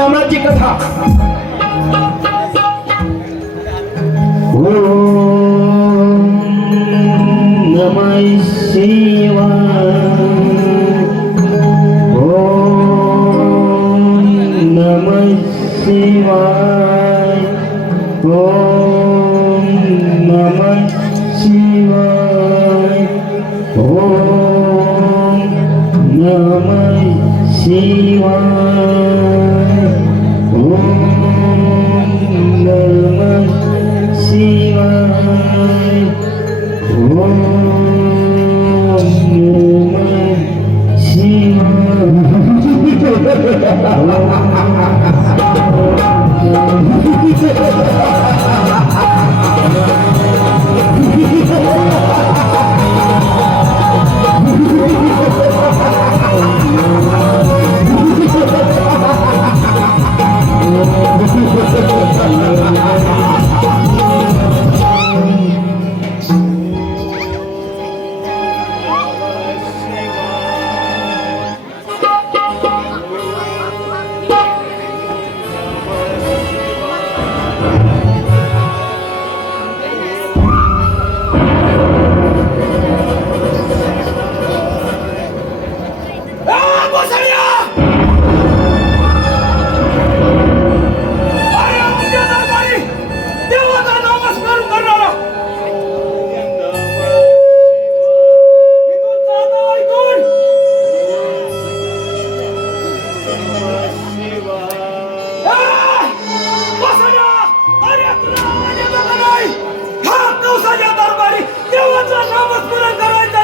नामाची कथा. ओम नमः शिवाय. ओम नमः शिवाय. ओम नमः शिवाय. ओम नमः शिवाय. ओम नमः शिवाय. ओम नमः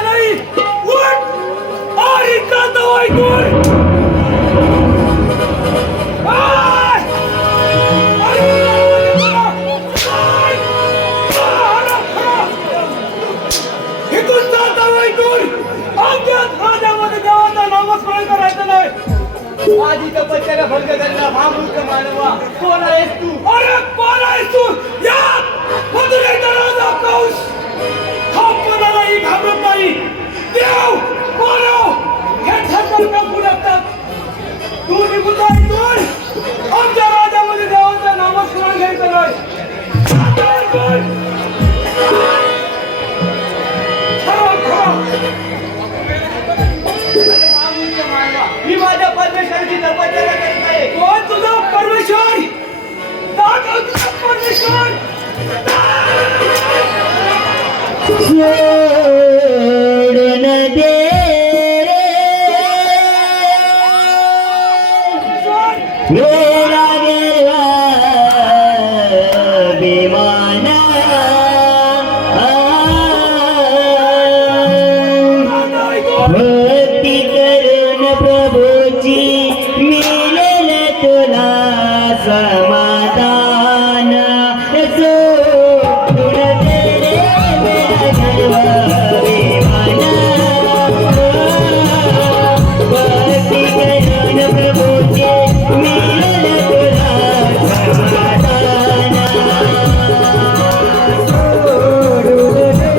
आधी तपस्याला भंग झाला महामूर्ख मानवा. कोण आहेस तू? अरे कोण आहेस तू? या मधुरेचा राजा कौश हा कोणालाही घाबरत नाही. देव मानव हे ठरवून पुरवतात. तू निघून जा इथून. आमच्या राजामध्ये देवाचं नामस्मरण घ्यायचं नाही. मी माझ्या परमेश्वराची तपस्या करीत आहे. कोण तुझा परमेश्वर? दाखव तुझा परमेश्वर. सोडून दे मेरा देवा बेमाना. भक्ती करून प्रभूची मिळेल तुला समाधान. सोडून दे रे मेरा देवा बेमाना. भक्ती करून प्रभूची मिळेल तुला समाधान. सोडून दे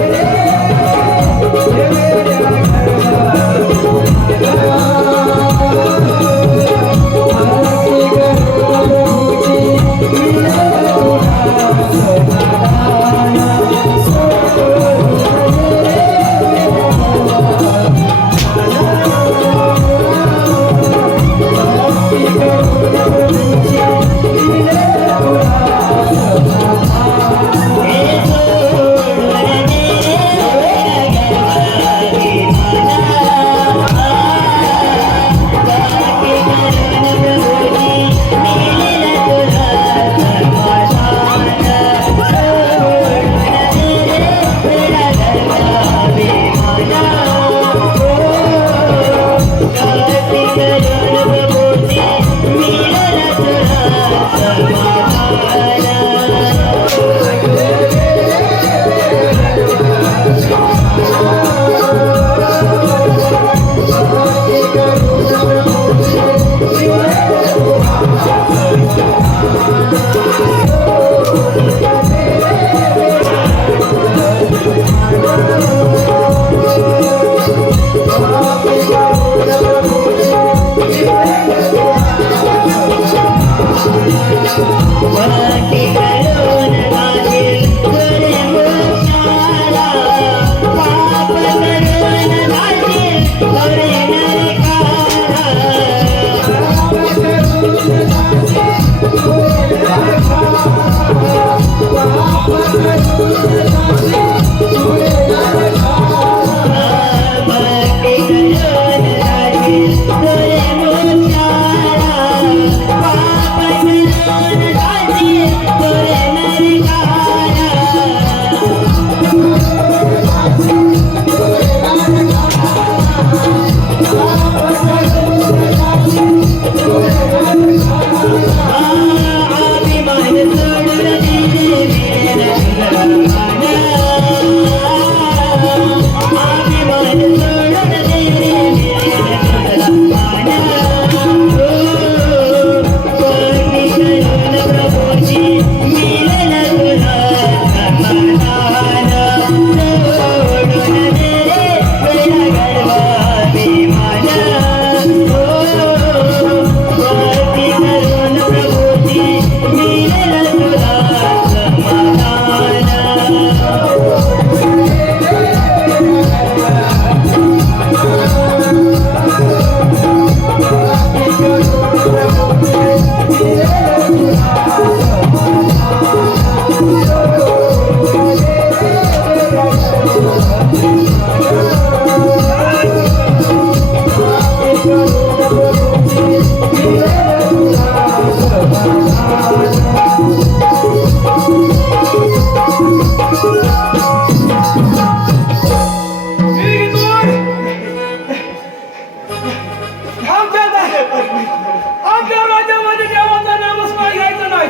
आपल्या राज्यामध्ये देवाचा नामस्मरण घ्यायचा नाही.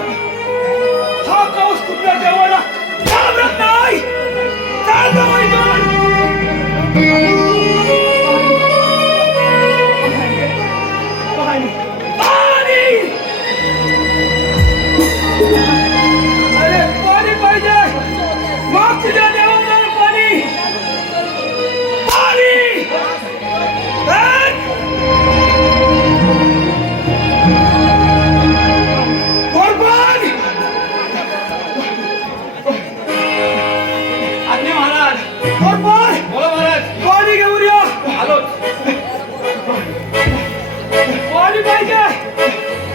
हा कौश कुठल्या देवाला घाबरत नाही. चालतं मैदान. पाणी. अरे पाणी पाहिजे. मग तुझ्या देवाला पाणी. पाणी. आज्ञा महाराज. बोला महाराज. पाणी घेऊन या. आलो. पाणी पाहिजे.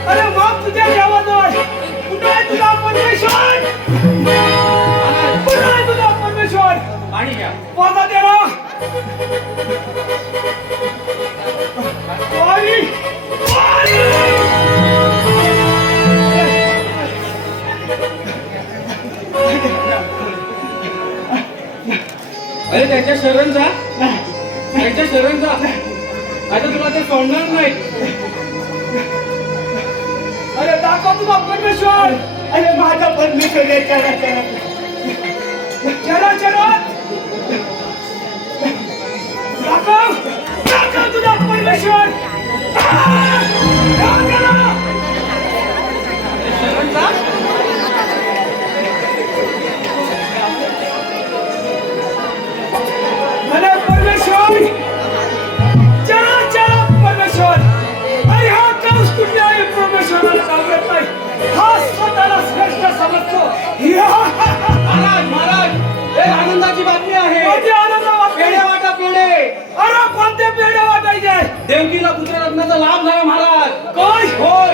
अरे मग तुझ्या देवाजवळ कुठं आहे तुझा परमेश्वर? कुठं आहे तुझा परमेश्वर? पाणी घ्या. माझा देवा. पाणी. पाणी. अरे त्याच्या शरण जा. त्याच्या शरण जा. आता तुला ते सोडणार नाही. अरे दाखव तुझा परमेश्वर. अरे माझा परमेश्वर आहे चला चला. दाखव. दाखव तुझा परमेश्वर. शरण जा. अरे परमेश्वर. चला चला परमेश्वर. अरे हा कौश कुठल्याही परमेश्वराला घाबरत नाही. हा स्वतःला श्रेष्ठ समजतो. महाराज महाराज हे आनंदाची बातमी आहे. कोणती आनंद वाटते? पेढे वाटा पेढे. अरे कोणते पेढे वाटायचे? देवकीला पुत्ररत्नाचा लाभ झाला महाराज. काय? होय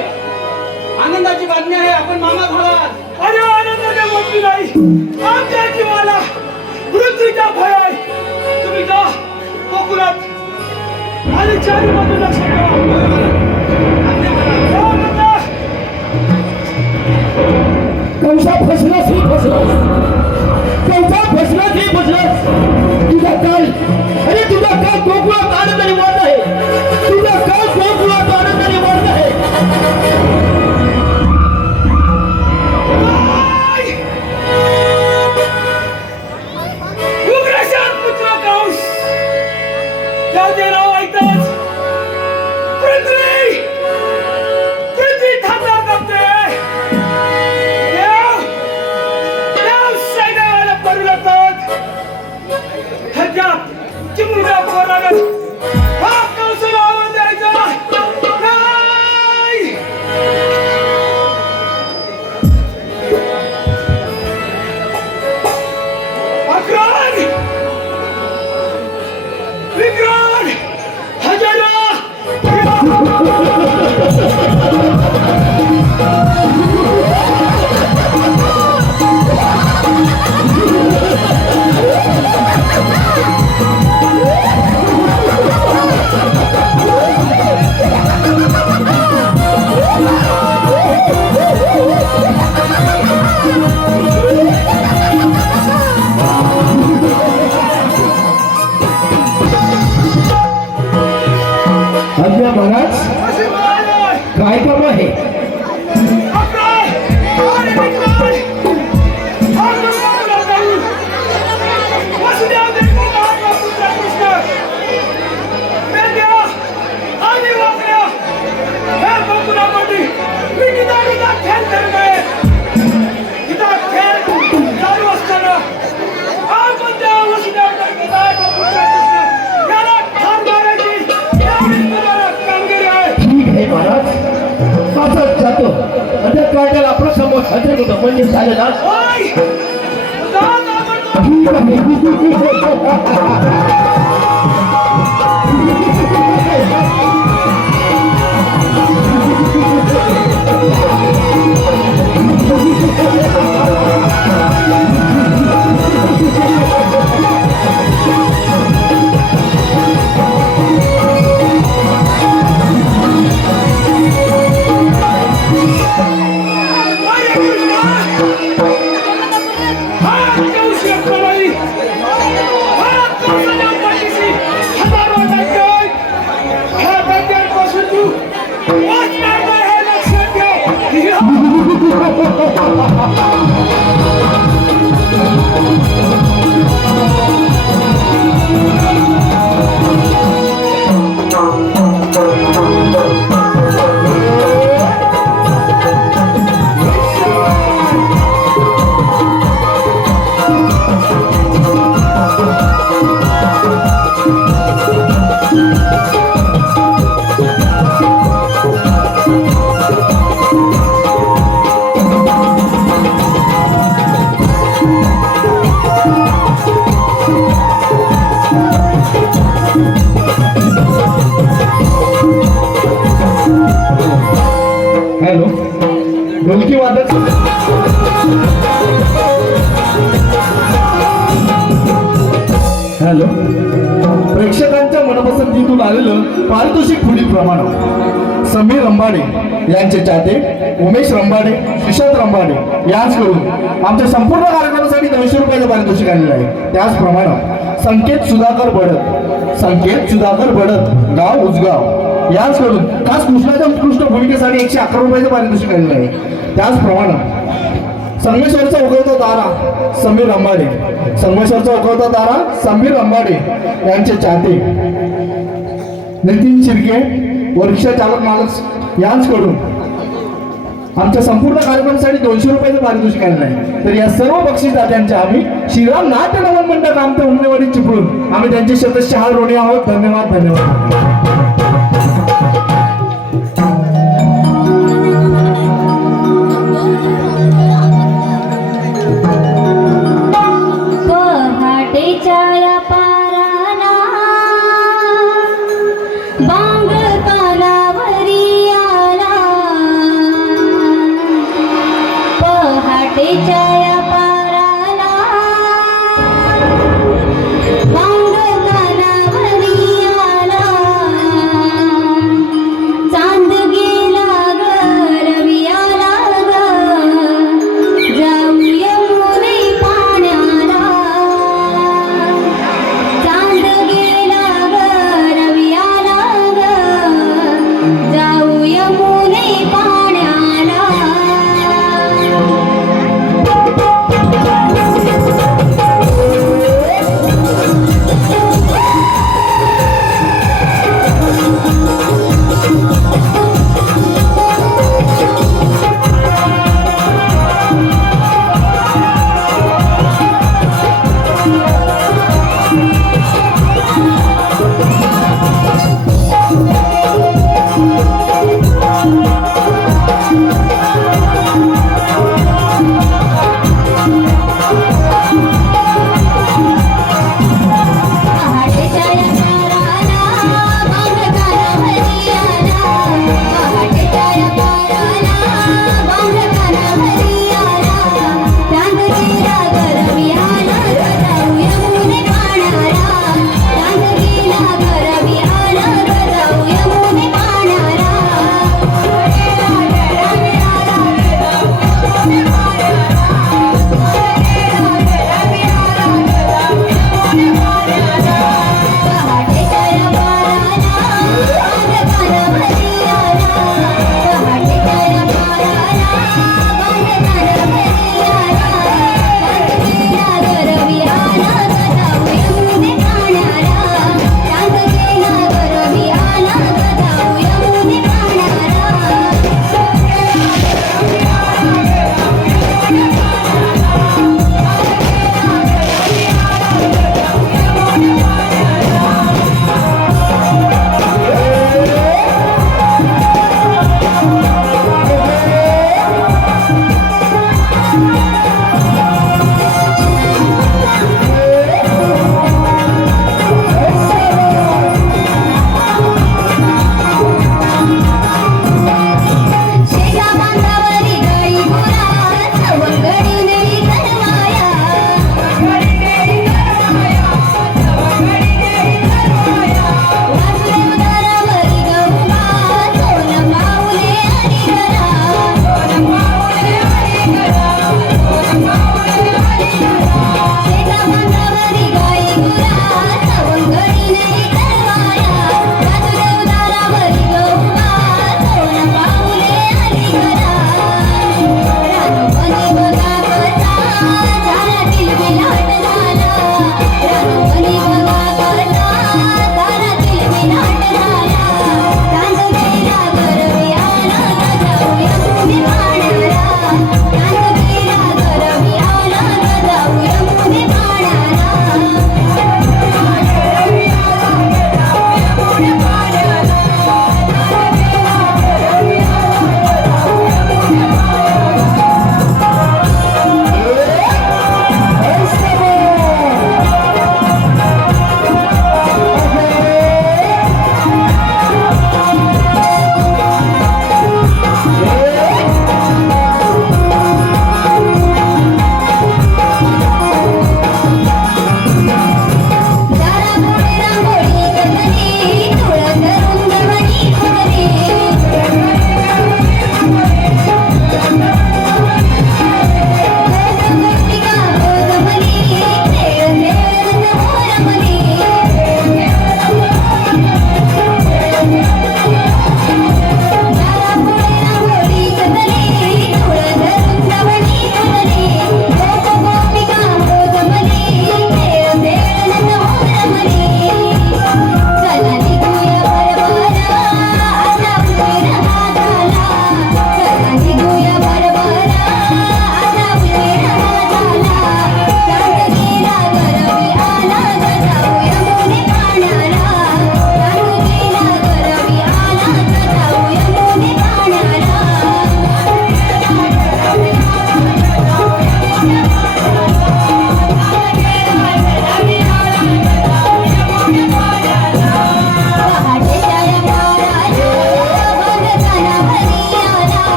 आनंदाची बातमी आहे. आपण मामा झालात. अरे आनंदाने मोठी नाही. आमच्या जीवाला मृत्यूचा भय आहे. तुम्ही जा गोकुळात आणि चारी बाजूला लक्ष ठेवा. जा नंदा. कौशा फसलास ही फसलास. कौशा फसलास ही फसलास. तुझा काल अरे तुझा काल गोकुळात आनंदाने वाढत आहे. तुझा काल गोकुळात आनंदाने वाढत आहे. उग्रशांत पुत्र कौश. त्याचे नाव ऐकताच पृथ्वी पृथ्वी थरथर कापते. देव देव सैन्याला पडू लागतात. ह्याच्यात चिमुरड्या पोराला हा कौशला आवाज द्यायचा नाही. अक्रान विक्रांत हजारा. आज्ञा महाराज काय काम आहे? महाराज पाचच जातो. म्हणजे काढायला आपलं समोर हजर होतं म्हणजे झालं ना. हा हॅलो ढोलकी वादक हॅलो प्रेक्षकांच्या मनपसंतीतून आलेलं पारितोषिक पुढील प्रमाणे समीर रंबाडे यांचे चाहते उमेश रंबाडे सुशांत रंबाडे यांच्याकडून आमच्या संपूर्ण कार्यक्रमासाठी 200 रुपयाचं पारितोषिक आलेलं आहे. त्याचप्रमाणे संकेत सुधाकर बडत गाव उजगाव यांच्याकडून खास कृष्णाच्या उत्कृष्ट भूमिकेसाठी 111 रुपयाचं पारितोषिक आलेलं आहे. त्याचप्रमाणे संगमेश्वरचा उगवता तारा समीर रंबाडे यांचे चाहते नितीन शिर्के व रिक्षा चालक मालक यांच्याकडून आमच्या संपूर्ण कार्यक्रमासाठी 200 रुपयाचं पारितोषिक आलेलं आहे. तर या सर्व बक्षीसदात्यांचे आम्ही श्रीराम नाट्य नवन मंडळ आमच्या उमनेवाडी चिपळूण आम्ही त्यांचे सदस्य ऋणी आहोत. धन्यवाद. पहाटेच्या या पाराला बांग कालावरी आला, पहाटेच्या या पाराला बांग कालावरी आला, चांद गेला ग रवी आला ग, जाऊ यमुने पाण्याला, चांद गेला ग रवी आला ग, जाऊ यमुने पाण्याला.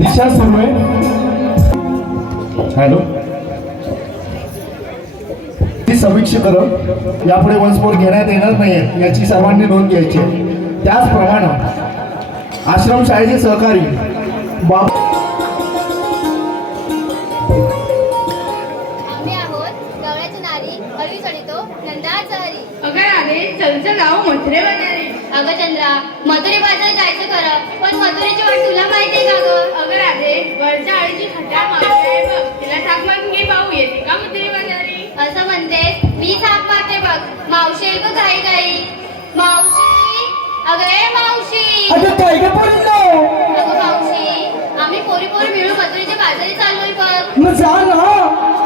दिशा सुरू आहे. हॅलो, ती समीक्षा करा यापुढे वंशमोर घेण्यात येणार नाहीये याची सर्वांनी नोंद घ्यायची आहे. त्याचप्रमाणे आश्रमशाळेचे सहकारी बाबा आम्ही आहोत गवळ्याची नारी हळवी चढितो नंदाचा हरी. अगं राधे चलचं गाव मथुरे बनारे. अगं चंद्रा मथुरे बाजार जायचं खरं पण मथुरेची वाट तुला माहितीये का गं? अगं राधे वरच्या आळीची खटाळ मारली आहे बघ. तिला थाक मारून घे पाहू येते का मथुरे बनारे. असं म्हणतेस मी थाप मारते बघ. मावशी येईल बघ घाई घाई. मावशी अगं ए मावशी. अगं काय ग पडलो. अगं मावशी आम्ही पोरी पोरी मिळून मथुरेच्या बाजारी चाललोय बघ. मग जा ना.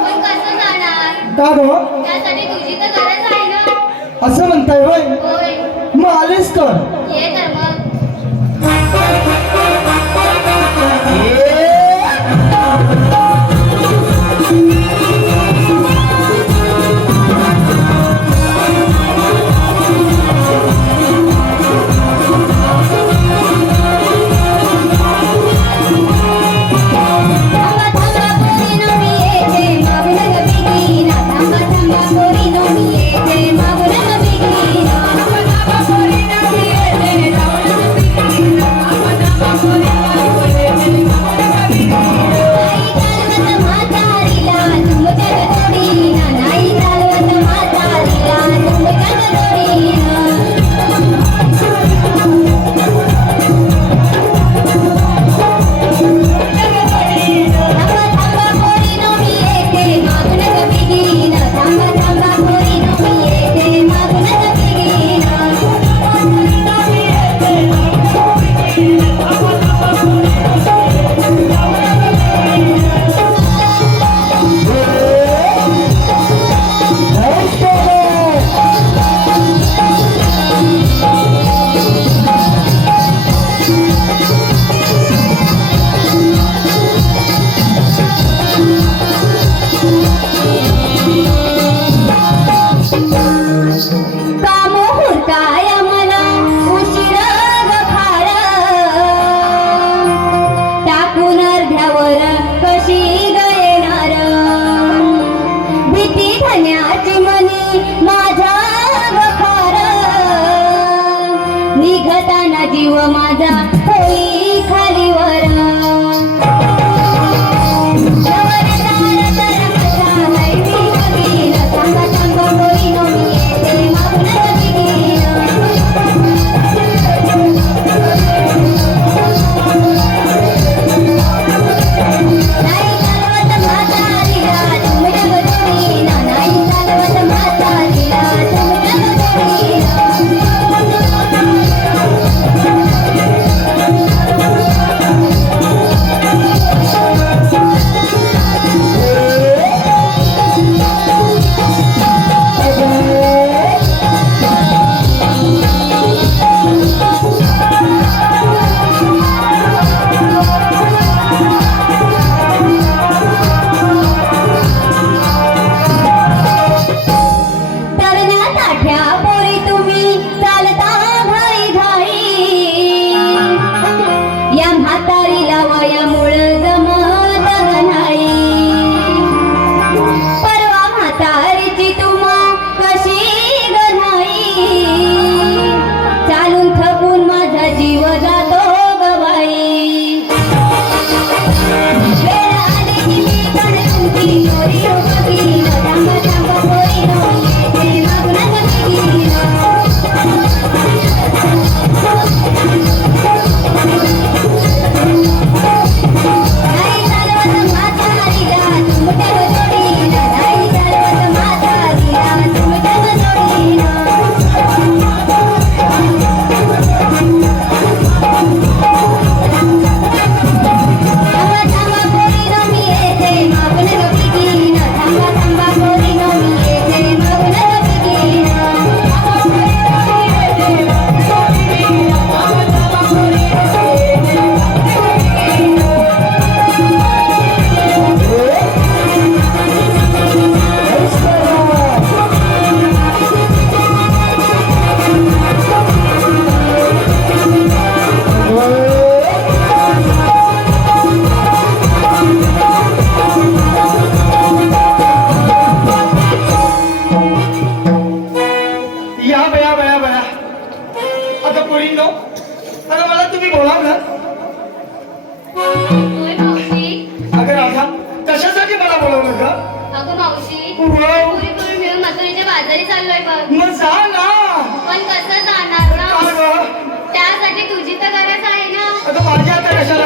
पण कसं जाणार? का ग त्यासाठी तुझी तर गरज आहे ना. असं म्हणताय वय. होय मग आलेस तर ये तर मग. जीव माझा होई खालीवर.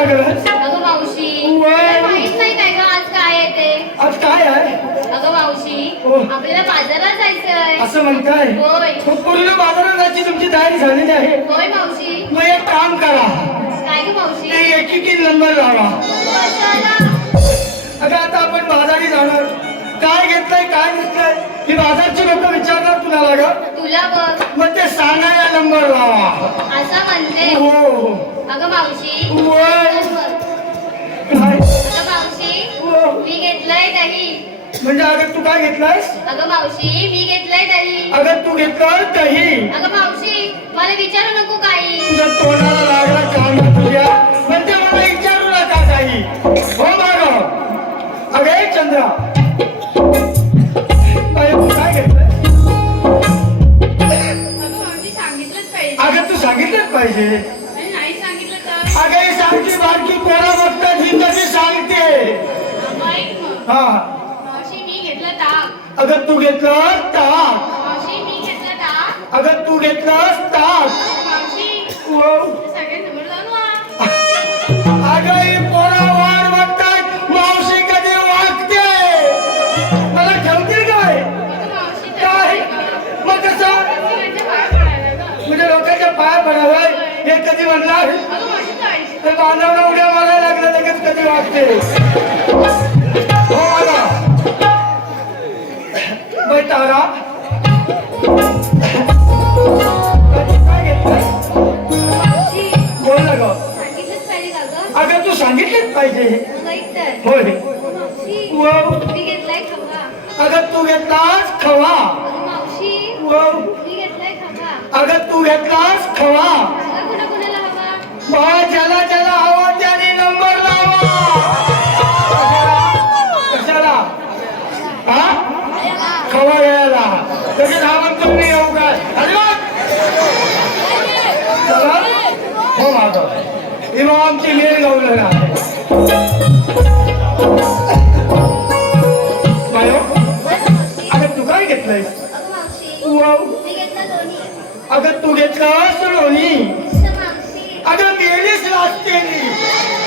लागलास? अगं मावशी वा. तुला माहित नाही काय ग आज काय आहे ते? आज काय आहे? अगं मावशी हो. आपल्याला बाजारात जायचंय. असं म्हणताय? होय. खूप पूर्ण बाजारात जायची तुमची तयारी झालेली आहे. होय मावशी. मग एक काम करा, काय ग मावशी? ते एकेकी नंबर लावा. कशाला? अगं आता आपण बाजारी जाणार, काय घेतलंय काय घेतलंय ही बाजारची लोक विचारणार तुला ग. तुला बघ. मग ते सांगायला नंबर लावा. असं म्हणते. हो हो. अगं मावशी वर. काय? अगं मावशी हो. मी घेतलंय दही. म्हणजे अगं तू काय घेतलायस? अगं मावशी मी घेतलंय दही. अगं तू घेतलं दही. अगं मावशी मला विचारू नको काही. तुझ्या तोंडाला लागला काम तुझ्या, म्हणजे मला विचारू नका काही. हो माग. अगं ए चंद्रा, तू काय घेतलंय? अगं मावशी सांगितलंच पाहिजे. अगं तू सांगितलंच पाहिजे. आणि नाही सांगितलं तर अगं ही सारखी बारकी पोरं बघतात ही कशी सांगते. ऐक मग. हा. मावशी मी घेतलं ताक. अगं तू घेतलं ताक. मावशी मी घेतलं ताक. अगं तू घेतलंस ताक. मावशी हो. सगळ्यांसमोर जाऊन वा. अगं ही पोरं वाट बघतात मावशी कधी वागते. मला ठेवतील काय? अगं मावशी काय? मग कसं? त्यांच्या पाया पडायला गं. म्हणजे लोकांच्या पाया पडावं हे कधी म्हणणार? अगं मावशी काळजी. ते बांधवला उड्या मारायला लागलं लगेच कधी वागते. हो मला बाई तारा, काय घेतलंय? मावशी बोल ना ग. सांगितलंच पाहिजे का ग? अगं तू सांगितलेच पाहिजे. मग ऐक तर. होय. मावशी वाव. मी घेतलाय खवा. अगं तू घेतलास खवा. अगं मावशी वाव. मी घेतलाय खवा. अगं तू घेतलास खवा. अगं कुणा कुणाला हवा? बा ज्याला ज्याला हवा त्याने नंबर लावा. कशाला? हा? खवा घ्यायला. तसे धावून तुम्ही येऊ काय? अरे वा. चला. हो मागं. ही बा आमची मेल गावलं ना. बायो, अगं तू काय घेतलंयस? अगं मावशी वाव. मी घेतलं दोन्ही. अगं तू घेतलास लोणी. मावशी अगं मेलीच लागतेली.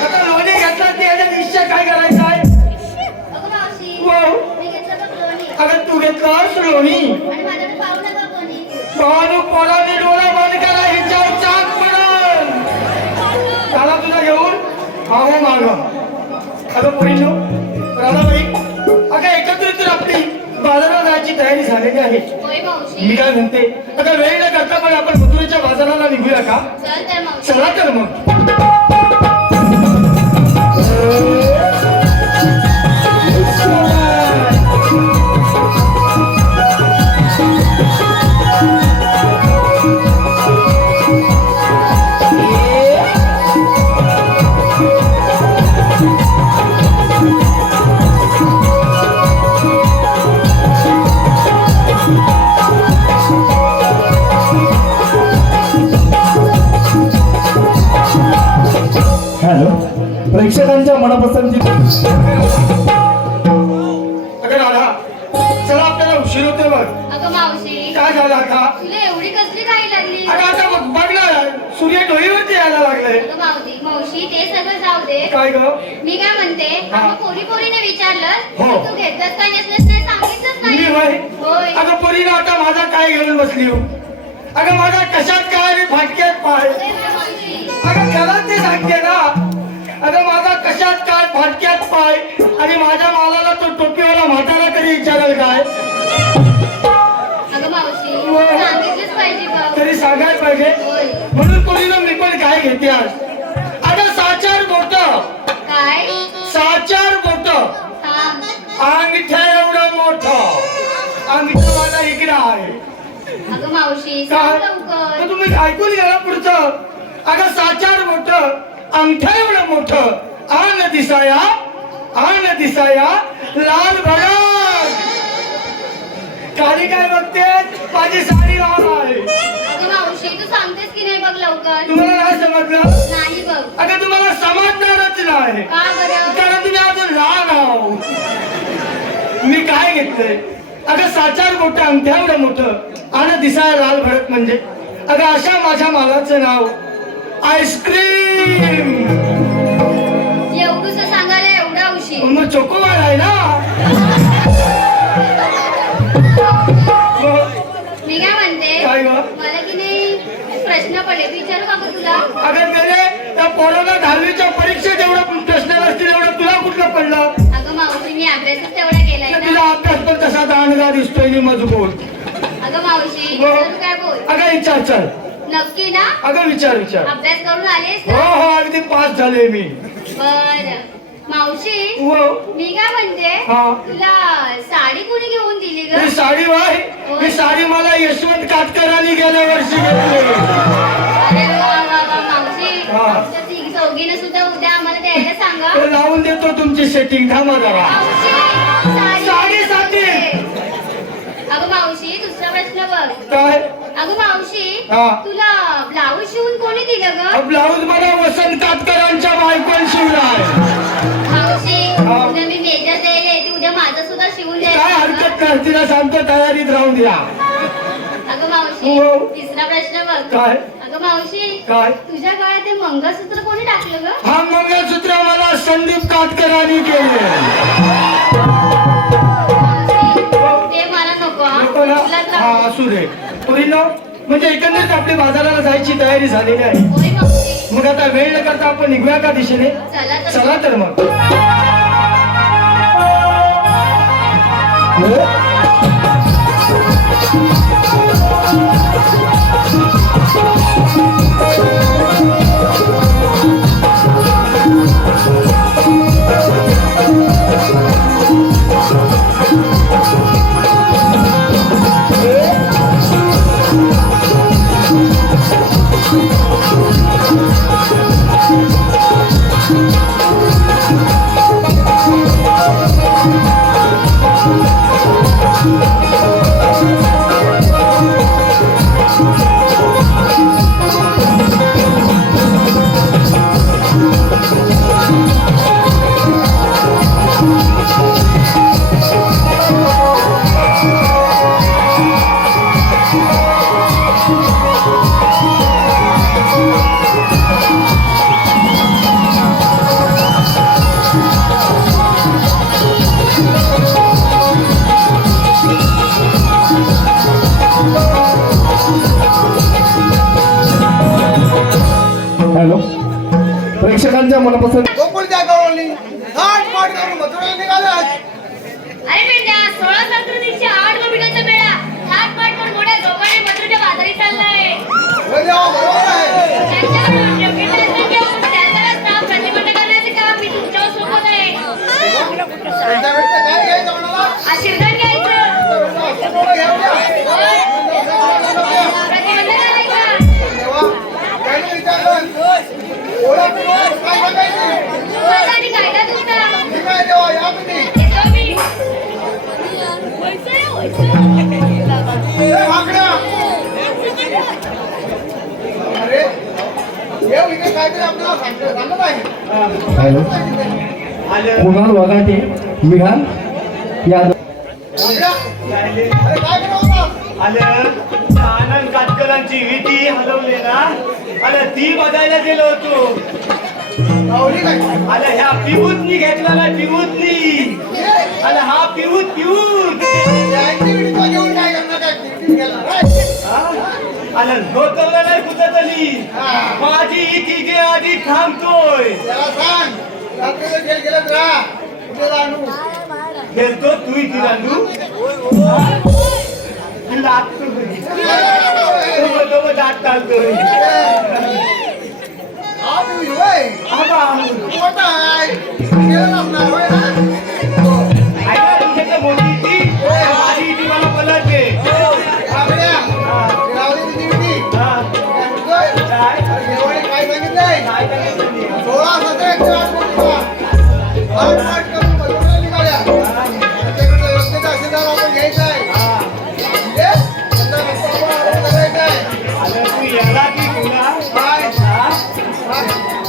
आता लोणी घेतला ते याच्या निश्चय काय करायचं आहे? अगं मावशी वाव. मी घेतलं बघ दोन्ही. अगं तू घेतलास लोणी. आणि माझ्याकडे पाहू नका कोणी. भावानू पोराने डोळा बंद करा हिच्यावर चाक पडल. झाला तुझा घेऊन? हा हो माग. अगं पोरींनो, राधाबाई, अगं एकत्रित आपली बाजारात जायची तयारी झालेली आहे. होय मावशी. मी काय म्हणते, आता वेळ न करता पण आपण मथुरेच्या बाजाराला निघूया का? चल तर मावशी. चला तर मग. हॅलो, प्रेक्षकांच्या मनपसंती. अगं राधा, चला आपल्याला उशीर होते बघ. अगं मावशी काय झालं आता? तुला एवढी कसली घाई लागली? अगं आता बघ ना, सूर्य डोईवरती यायला लागलाय. अगं मावशी ते सगळं जाऊ दे. काय ग? मी काय म्हणते, हा. मग पोरीने विचारलं हो. तू घेतलंस काय नसलंस नाही सांगितलंच मी नाही. होय. होय. अगं पोरीनं आता माझा काय घेऊन बसली हो? अगं माझा कशात काय आणि फाटक्यात पाय. अगं मावशी अगं खरंच ते सांगते ना. अगं माझा कशात काय फाटक्यात पाय आणि माझ्या मालाला तो टोपीवाला म्हातारा तरी विचारेल काय? अगं मावशी हो. सांगितलंच पाहिजे बघ. तरी सांगायला पाहिजे. होय. म्हणून पोरीनं मी पण काय घेते आज. अगं 6-4 बोट. काय? 6-4 बोट. हा. अंगठ्या एवढं मोठं. अंगठा माझा इकडे आहे. अगं मावशी काय? सांग लवकर. तर तुम्ही ऐकून घ्या ना पुढचं. अगं 6-4 बोट, अंगठा एवढं मोठं, आन दिसाया लाल भडक. काली काय बघते? माझी साडी लाल आहे. अगं मावशी तू सांगतेस की नाही बघ लवकर. तुम्हाला नाही समजलं? नाही बघ. अगं तुम्हाला समजणारच नाही, का बरं? कारण तुम्ही अजून लहान आहो. मी काय घेतलंय? अगं 6-4 बोट, अंगठ्या एवढं मोठं, आन दिसाया लाल भडक म्हणजे अगं अशा माझ्या मालाचं नाव आईस्क्रीम. मुलगा दिसतोय मी मजबूत. अगं मावशी हो. तू काय बोल अगं विचार चल. नक्की ना अगं विचार. अभ्यास करून आलीस हो ना हो अगदी पास झाले मी. बर मावशी हो मी काय म्हणते हा. तुला साडी कोणी घेऊन दिली ग ही साडी बाय ही साडी मला यशवंत काटकरांनी गेल्या वर्षी घेतली. अरे वा वा वा मावशी हा. आमच्या तिघी चौघीनं सुद्धा उद्या आम्हाला द्यायला सांगा तो लावून देतो तुमची सेटिंग. थांबा जरा. मावशी साडीसाठी. अगं मावशी दुसरा प्रश्न बघ काय अगं मावशी हा. तुला ब्लाऊज शिवून कोणी दिलं ग ब्लाऊज मला वसंत काटकरांच्या बायकोन शिवलाय. मावशी हा. उद्या मी मेजर द्यायला येते उद्या माझं सुद्धा शिवून काय द्यायला हरकत नाही तिला सांगतो तयारीत राहून द्या. अगं मावशी हो. तिसरा प्रश्न बघ काय अगं मावशी काय तुझ्या गळ्यात ते मंगळसूत्र कोणी टाकलं ग हा मंगळसूत्र मला संदीप काटकरांनी केले. ते मला नको हा नको ना? तुलाच हा राहू दे. असू दे. पुरीनो म्हणजे एकंदरीत आपली बाजाराला जायची तयारी झालेली आहे. होय मावशी मग आता वेळ न करता आपण निघूया का दिशेने. चला तर चला तर मग. हॅलो प्रेक्षकांच्या मनपसंत गोकुळच्या गवळणी थाट पाट करून मथुरेला निघालास. अरे बेटा 16 संक्रांतीच्या 8 गोपिकांचा मेळा थाटमाट करून मोठ्या जोगाने मथुरेच्या बाजारी चाललाय हो देवा, बरोबर आहे. त्यांच्याकडून योग्य निर्णय घेऊन त्याचा रस्ता प्रतिबंध करण्याचे काम मी तुमच्यावर सोबत आहे त्यांच्याकडचं काय घ्यायचं म्हणाला? आशीर्वाद घ्यायचं असं थोडं घेऊन द्या. प्रतिबंध करायचा देवा, त्याने विचारलं, ओळख बिळख काय सांगायची? माझ्यासाठी कायदा तुमचा ठीक आहे देवा, या तुम्ही. येतो मी ए, भाकऱ्या. अरे, येऊ इथे काहीतरी आपल्याला सांगत आहे. हॅलो आलं कुणाल वगाटे विहान यादव. भाकऱ्या. अरे काय करत होता? आलं आनंद काटकरांची विटी हलवले ना आलं ती बघायला गेलो होतो. गावली काय? आलं ह्या पिऊतनी घेतला ना पिऊतनी आलं हा पिऊत त्या ऍक्टिव्हिटीचा घेऊन काय करणार? काय ऍक्टिव्हिटी केला? काय? आलं झोतवलं नाही कुठं तरी हा. माझी इथे जे आधी थांबतोय त्याला सांग, रात्रीचं खेळ खेळत राहा. उद्याला आणू. खेळतो तू इथे रांधू दाट चालतोय हा पिऊ होय. मोठा आहे. खेळत असणार होय ना? मोठी ती माझी ती मला पलटते भाकऱ्या. रावली तुझी विधी. काय म्हणतोय? अरे देवाने काय सांगितलंय? 16, 17, 18 कोटीचा. आठ पाठ करून मथुरेला निघाल्या. त्याच्याकडनं योग्य ते आशीर्वाद आपण घ्यायचा आहे. म्हणजे त्यांचा रस्ता आपण अवलंब करायचा आहे. आलं तू याला की तुला काय? काय?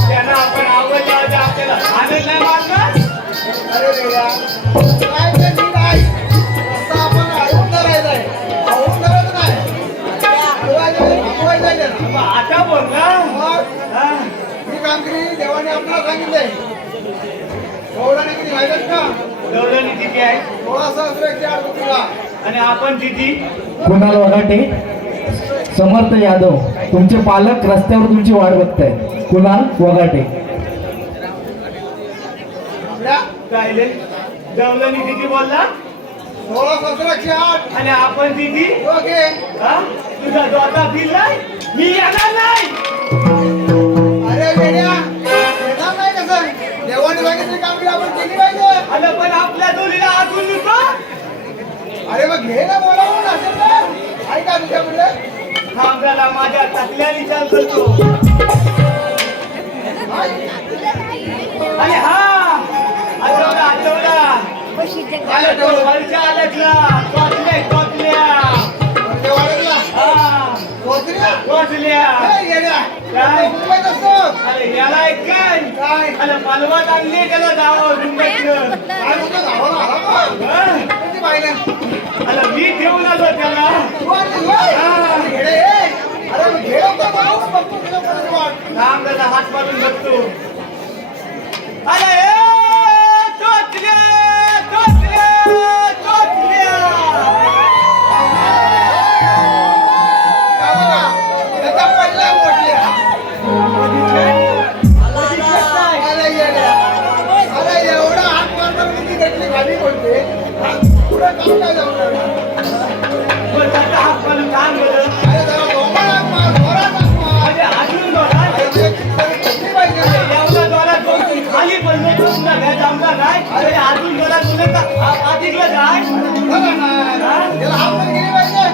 त्यांना आपण आवडलं आपल्याला आनंद नाही मारला. अरे देवा, काय ते नीट आहे. रस्ता आपण अडवून धरायचा आहे. अडवून धरायचं नाही. अडवायचं नाही, थांबवायचं आहे त्याला. मग आता बोल ना मग हा. ही कामगिरी देवाने आपल्याला सांगितलंय. गवळणी किती माहिती का? दौलनी किती आहे 16,108 कोटीला. आणि आपण किती कुणाल वगाटे समर्थ यादव तुमचे पालक रस्त्यावर तुमची वाट बघताय. कुणाल वगाटे. आपल्या राहिले दौलनी किती बोलला 16-17 आणि आपण दिदी दोघे हा? तुझा दोता फिरलाय मी येणार नाही. अरे वेड्या येणार नाही कसं देवाने सांगितले कामगिरी आपण केली पाहिजे. आलं पण आपल्या दोलीला अजून नको. अरे मग घे ना बोलावून असेल तर ऐका तुझ्याकडे थांब जरा माझ्या टाकल्या विचार करतो. आणि हा आठवडा वरच्या आल्यातला टोचल्या टोचल्या हा टोचल्या. काय? अरे याला एक काय अरे मालवात आणली त्याला जावं डुंगातलं. अरे मी ठेवून आलो त्याला. थांब त्याला हात मारून बघतो. अरे टोचल्या टोचल्या टोचल्या. अरे एवढा हात मारता मी घेतली खाली पडते पुढे काम काय जाऊ पण त्याचा हात मारून काय बरं. अरे जरा जोरात हात मार, जोरात हात मार. अरे अजून बघा घेतली पाहिजे एवढा जोरात दोन खाली पडले तुमचा घर जमला नाही. अरे अजून जोरात तुला अधिकलं काय बघा ना त्याला हात पण गेली पाहिजे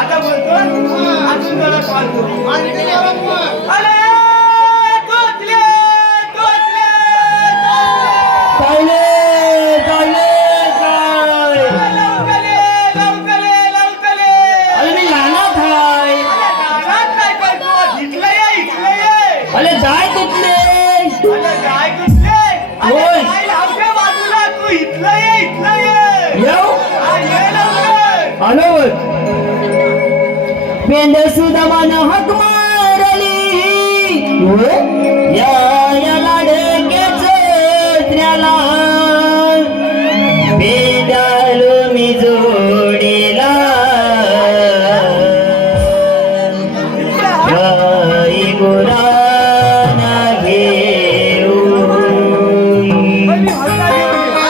आता बोलतो अजून जोरात मारतो. आणि ते जोरात मार. अरे टोचले टोचले चालले चालले काय लवकरे लवकरे. अरे मी लहानात हाय. अरे नाराज काय करतो. इथलं ये. अरे जाय कुठले अरे काय कुठले होय. अरे काय लावते बाजूला तू इथलं ये. येऊ हा, ये लवकर. आलो पेंड सुद्धा मन हक मारली या लाडक्याच त्र्याला पेंडालो मी जोडीला गाई गुराना घेऊन मी हलता घेऊन ये.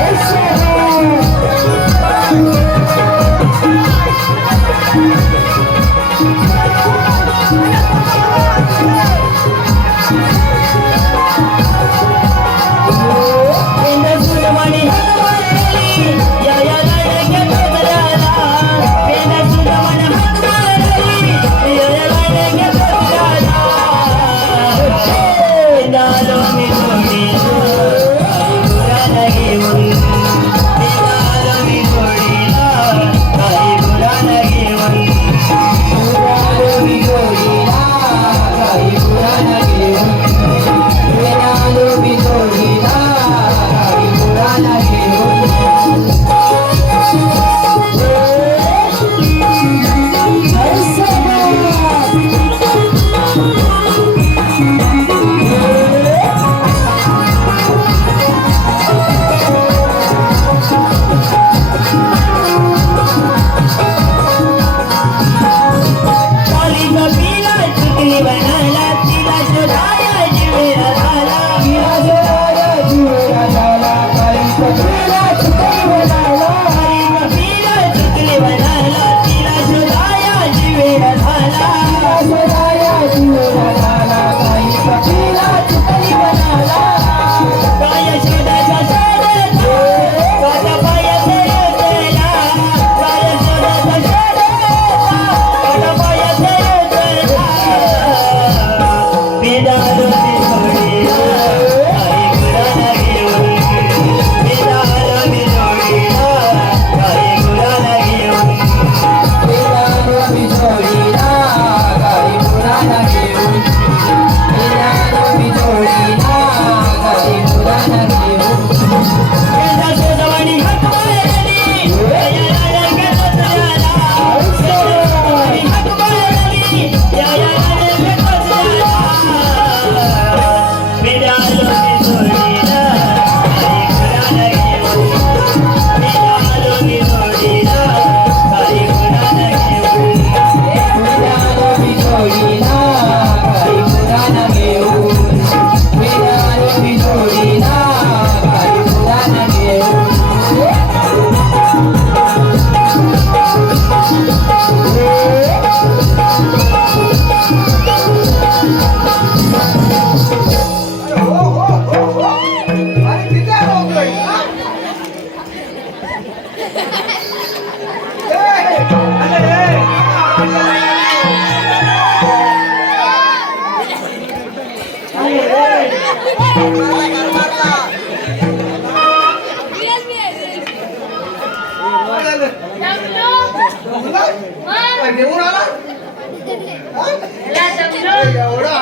Yes, sir.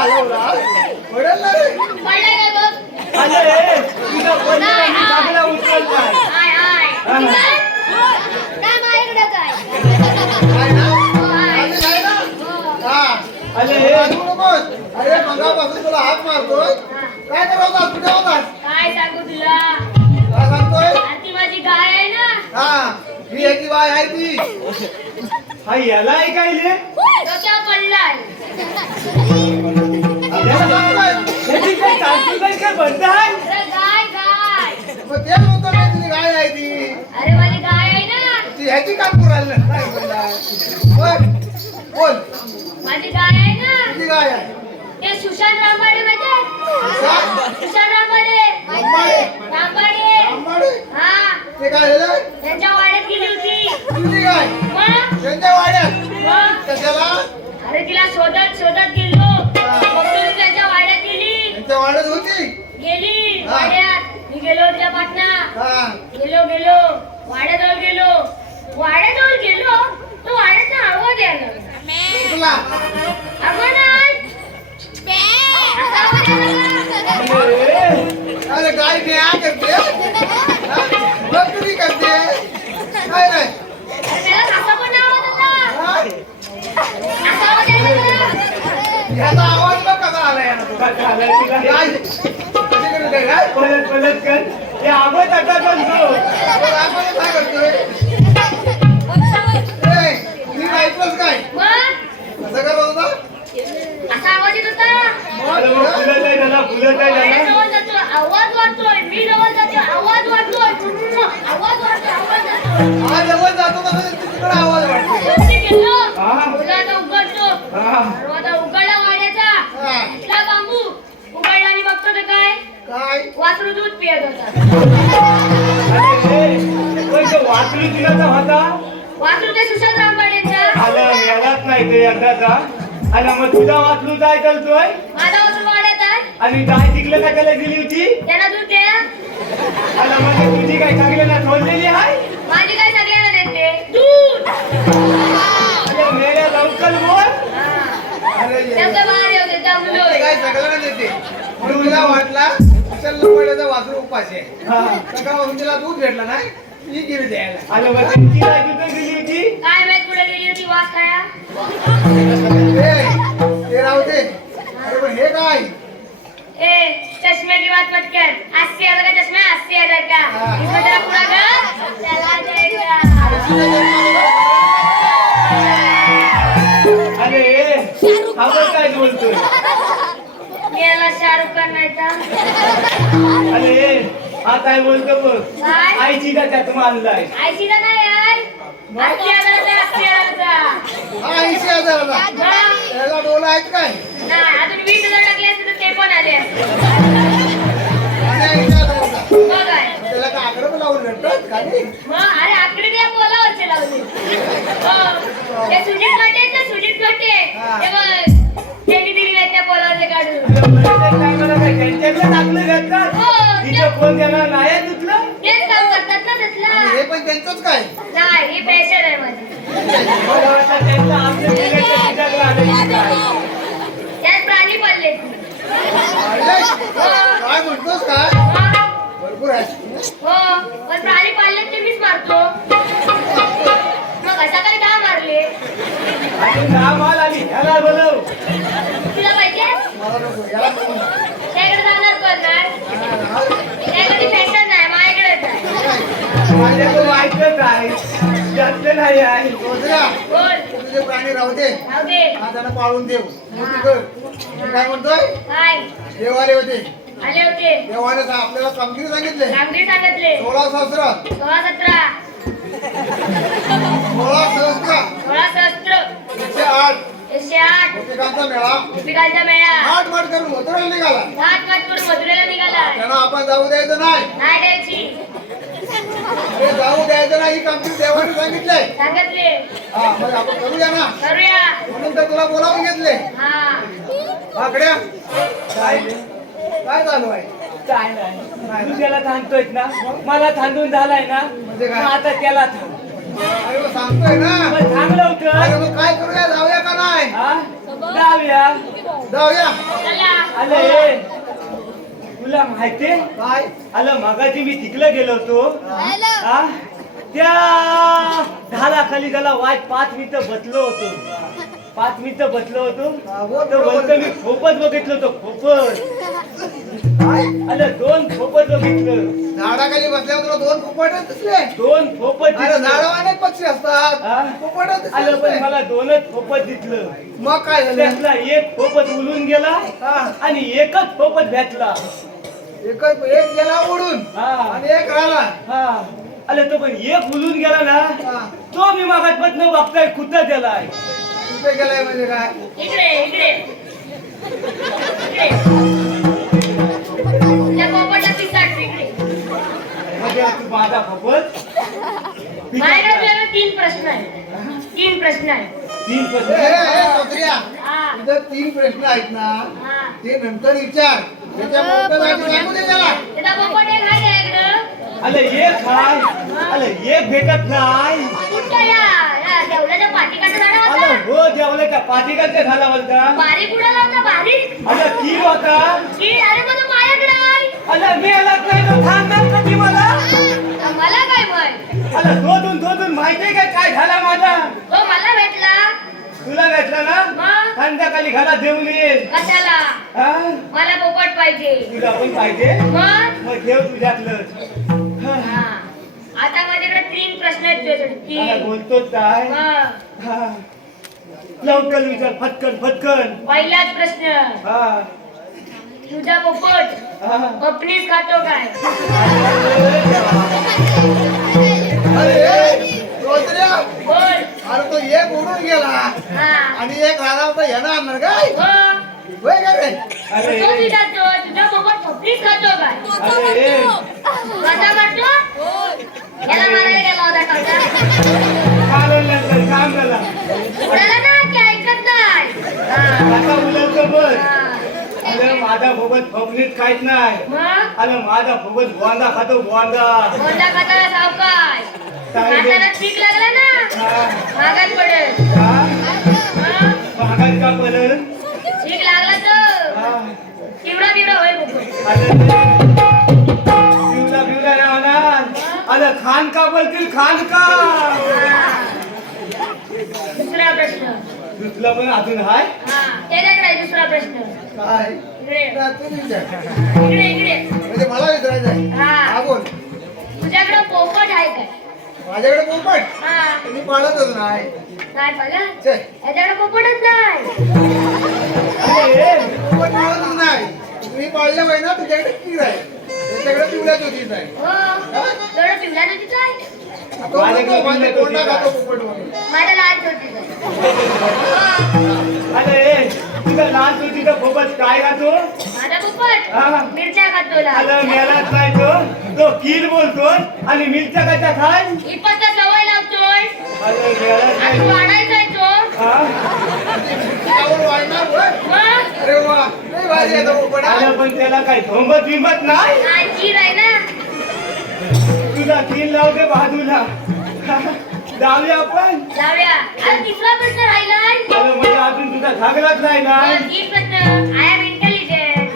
हलवला पडेल ना रे. पडलाय काय बघ अरे तुझा पडलेला मी चांगला उचललाय. आय आय हा. काय माझ्याकडे काय काय ना हो, आय. आम्ही काय ना हो. हा अरे वाजवू नकोस. अरे मगापासून तुला हात मारतोय काय करवतात कुठे होतात काय सांगू तुला काय सांगतोय आणि ती माझी गाय आहे ना हा ही याची बाय आहे ती हा याला ऐकायले डोक्यावर पडलाय याला सांगतोय. याची काय चालती काय काय बंद आहे अरे गाय गाय मग तेच म्हणतो मी तुझी गाय आहे ती अरे माझी गाय आहे ना ती ह्याची काम करायला काय बोलला बोल माझी गाय आहे ना तुझी गाय आहे ते सुशांत रामबाडे माहिती काय? सुशांत रामबाडे रामबाडे? रामबाडे आंबाडे हा ते काय झालं त्यांच्या वाड्यात गेली होती तुझी गाय मग त्यांच्या वाड्यात मग कशाला अरे तिला शोधत शोधत गेलो मग ती त्यांच्या वाड्यात गेली त्यांच्या वाड्यात होती गेली हा. वाड्यात मी गेलो तिच्या पाटणा हा गेलो वाड्याजवळ गेलो तो वाड्याचा आवाज यायला तुला अगं नाही असा आवाज यायला लागला. अरे गाय क्या करते हा? बकरी करते काय नाही अरे त्याला असा पण आवाज होता हा? असा आवाज यायला लागला. याचा आवाज बघ कसा आला यानं तो. काय झालंय तिला गाय कशी करू दे गाय पलट पलट कर हे आबत आता करतो तो आपण काय करतोय ए, तुम्ही ऐकलंच काय मग कसं करत होता असा आवाज येत होता अरे मग फुलत आहे त्याला फुलत आहे त्याला जवळ जातो आवाज वाढतोय मी जवळ जातो आवाज वाढतोय आवाज जातोय हा जवळ जातो तसं तिकडे आवाज वाटतो वरती गेलो हा. दरवाजा उघडतो हा. दरवाजा उघडला वाड्याचा हा. इथला बांबू उघडला आणि बघतो तर काय काय वासरू दूध पियत होता अरे पण तो वासरू तिला होता वासरू ते सुशांत रामबाडेचा आलं यालाच नाही ते यंदाचा आणि मग तुझा वाचलू काय करतोय माझा वासरू वाड्यात आहे आणि गाय तिकडे टाकायला गेली होती त्यांना दूध द्या आणि मग ते तुझी काय चांगल्याला ठेवलेली आहे माझी काय सगळ्यांना देते दूध अरे मेल्या लवकर बोल अरे ये. त्याचं बाहेर येऊ दे ते दमलोय काय सगळ्यांना देते म्हणून तुला वाटला असेल लोकांचा वासरू उपाशी आहे हा. सकाळपासून तिला दूध भेटला नाही ही गिरी द्यायला आणि मग त्यांची गाय कुठे गेली होती काय माहित कुठे गेली होती वास खाया ते राहू दे अरे पण हे काय ए चष्मे की बात मत कर 80,000 का चष्मा 80,000 का हाँ। इसमें तेरा पूरा घर चला जाएगा अरे आपण काय बोलतोय मेरा शाहरुख खान नाही था अरे हा काय बोलतो बघ काय? आईची का त्यात मानलाय आयसी का नाही यार 80,000 हा 80,000 नाही त्याला डोला आहेत काय अजून 20,000 टाकले असते तर ते पण आले असते. आणि 80,000 बघ आहे. त्याला काय आकडे लावून भेटतात खाली मग अरे आकडे त्या बोलावरचे लावले हो. ते सुजित गटे आहेत ना सुजित गटे हा. ते बघ त्यांनी दिली नाही त्या बोलावरचे काढून त्यांच्याकडे टाकलं घातलं हो, तिथं कोण देणार नाही तुटलं तेच काम करतात ना आणि तसला हे पण त्यांचंच काय नाही ही पॅशन आहे माझी मला वाटतं त्यांचं आपलं दिलेलं तुझ्याकडे आलं काय त्यात प्राणी पडले अरे, काय म्हणतोस काय भरपूर आहे हो पण प्राणी पाळले ते मीच मारतो मग असा काय का मारले आणि नाव आला आणि ह्याला बोलव तुला पाहिजे मला नको याला नको. त्याकडे जाणार पण नाही त्याकडे फॅशन नाही माझ्याकडेच आहे माझ्याकडे ऐकत आहे त्यातलं नाही आहे रोजगा, बोल तुझे प्राणी राहू दे राहू दे हा त्यांना पाळून देऊ मोठी कर मी काय म्हणतोय काय देवाले होते आले होते देवाने आपल्याला कामगिरी सांगितले कामगिरी सांगितले 16 सहस्र 16-17 16 सहस्र 16 सहस्त्र 108 108 गोपिकांचा मेळा गोपिकांचा मेळा आठ माठ करून मथुरेला निघाला घाट माट करून मथुरेला निघाला त्यांना आपण जाऊ द्यायचं नाही नाही द्यायची हे जाऊ द्यायचं नाही ही कामगिरी देवाने सांगितले सांगितले हा मग आपण करूया ना करूया म्हणून तर तुला बोलावून घेतले हा भाकड्या काय काय चालू आहे काय नाही तू त्याला थांबतोय ना मला थांबून झालाय ना म्हणजे काय? मग आता त्याला थांब अरे मग सांगतोय ना मग थांबलं अरे होतं मग काय करूया जाऊया का नाही हा? जाऊया जाऊया चला आले तुला माहितीये काय आलं मगाची मी तिकडे गेलो होतो हा त्या झाडाखाली त्याला वाट 5 मिनिटं बसलो होतो 5 मिनिटं बसलो होतो तर बोलतो मी खोपच बघितलं होतं खोपच काय आलं 2 खोपच बघितलं झाडाखाली बसल्यावर तुला 2 पोपट दिसले 2 खोपच अरे दिसलं. झाडावर अनेक पक्षी हा? असतात पोपट आलं पण मला 2च खोपच दिसलं मग काय झालं त्यातला एक खोपच उलून गेला हा आणि एकच खोपच भेटला एक गेला उडून हा आणि एक राहिला हा आलं तो पण एक उलून गेला ना हा तो मी मागात बघताय कुठं गेलाय कुठे गेलाय म्हणजे काय इकडे इकडे इकडे त्या पोपटला पिसाट इकडे म्हणजे तू माझा खोपच माझ्याकडे आपल्याला 3 प्रश्न आहेत 3 प्रश्न आहेत 3 ए, पत्र ए, ए, चौधऱ्या, हा तुझे 3 प्रश्न आहेत ना हा ते नंतर विचार त्याच्या नंतर आधी सांगू दे त्याला त्याचा पोपट एक आहे का इकडं आलं एक हाय आलं एक भेटत नाही कुठं या देवळाच्या पाठीकाठं झाडा होता आलं हो जेवल्याच्या पाठीकडच्या झाला बोलता बारीक उडाला होता बारीक आलं की होता की अरे माझं माझ्याकडे आहे आलं मी आला नाही तो थांबणार कधी मला मला काय माहित आलं दोन माहितीये काय झाला माझा तो मला भेटला तुला भेटला ना मग? संध्याकाळी घरात देऊन येईल कशाला हा? मला पोपट पाहिजे तुला पण पाहिजे मग मग ठेव तुझ्यातलं हा. आता माझ्याकडे 3 प्रश्न आहेत तुझ्यासाठी मला 3 बोलतोच काय मग हा. लवकर विचार फटकन पहिलाच प्रश्न हा तुझा पोपट हा. पपनीस खातो काय अरे चौधऱ्या, बोल अरे तो एक उडून गेला हा आणि एक राहिला होता याला आणणार काय हो होय का रे अरे तो विचारतो तुझा पोपट पपनीस खातो काय अरे कसा करतो याला मारायला गेला होता काका चालेल नंतर काम झाला उडाला ना की ऐकत नाही हा. आता उलटलं बस हा. अरे माझा भोगत फबनीत काहीच नाही मग अरे माझा भोगत बोंदा खातो बोंदा कोणता खाता सावकाश हाताला ठीक लागला ना हा. मागात पडेल हा? मग महागात का पडल ठीक लागला तर हा. पिवळा पिवळा होईल पोपट अरे पिवला नाही होणार अरे खान का बोलतील खान का दुसरा प्रश्न दुसरा पण अजून हाय हा त्याच्याकडे आहे दुसरा प्रश्न काय इकडे आता तू विचार इकडे इकडे म्हणजे मला विचारायचं आहे हा हा बोल तुझ्याकडे पोपट आहे काय माझ्याकडे पोपट हा मी पाळतच नाही काय बघा छे, याच्याकडे पोपटच नाही अरे पोपट पाळतच नाही तुम्ही पाळलं पाहिजे ना तुझ्याकडे कीड आहे त्याच्याकडे पिवळ्या चोचीच आहे हो थोडं पिवळा नदीच आहे तो म्हणतो माझ्या कोंडा खातो पोपट म्हणून माझ्या लहान छोटीच अरे तुझा लहान तू तिथं खूपच काय खातो माझा पोपट हा. मिरच्या खातो लहान अरे मेलाच नाही तो कीड बोलतो आणि मिरच्या कशा खाय इपतचा सवय लावतोय अरे मेलाच आणि नाही वाढायचा आहे तो हा? त्यावर वाढणार होय? मग अरे वा लय भारी आहे तो पोपट हा. अरे पण त्याला काही धोंबत बिंबत नाही आणखी आहे ना तुझा तीन लावते बाजूला जाऊया आपण लावूया अरे तिसरा प्रश्न राहिलाय अरे म्हणजे अजून तुझा झागलाच नाही ना ही प्रश्न I am intelligent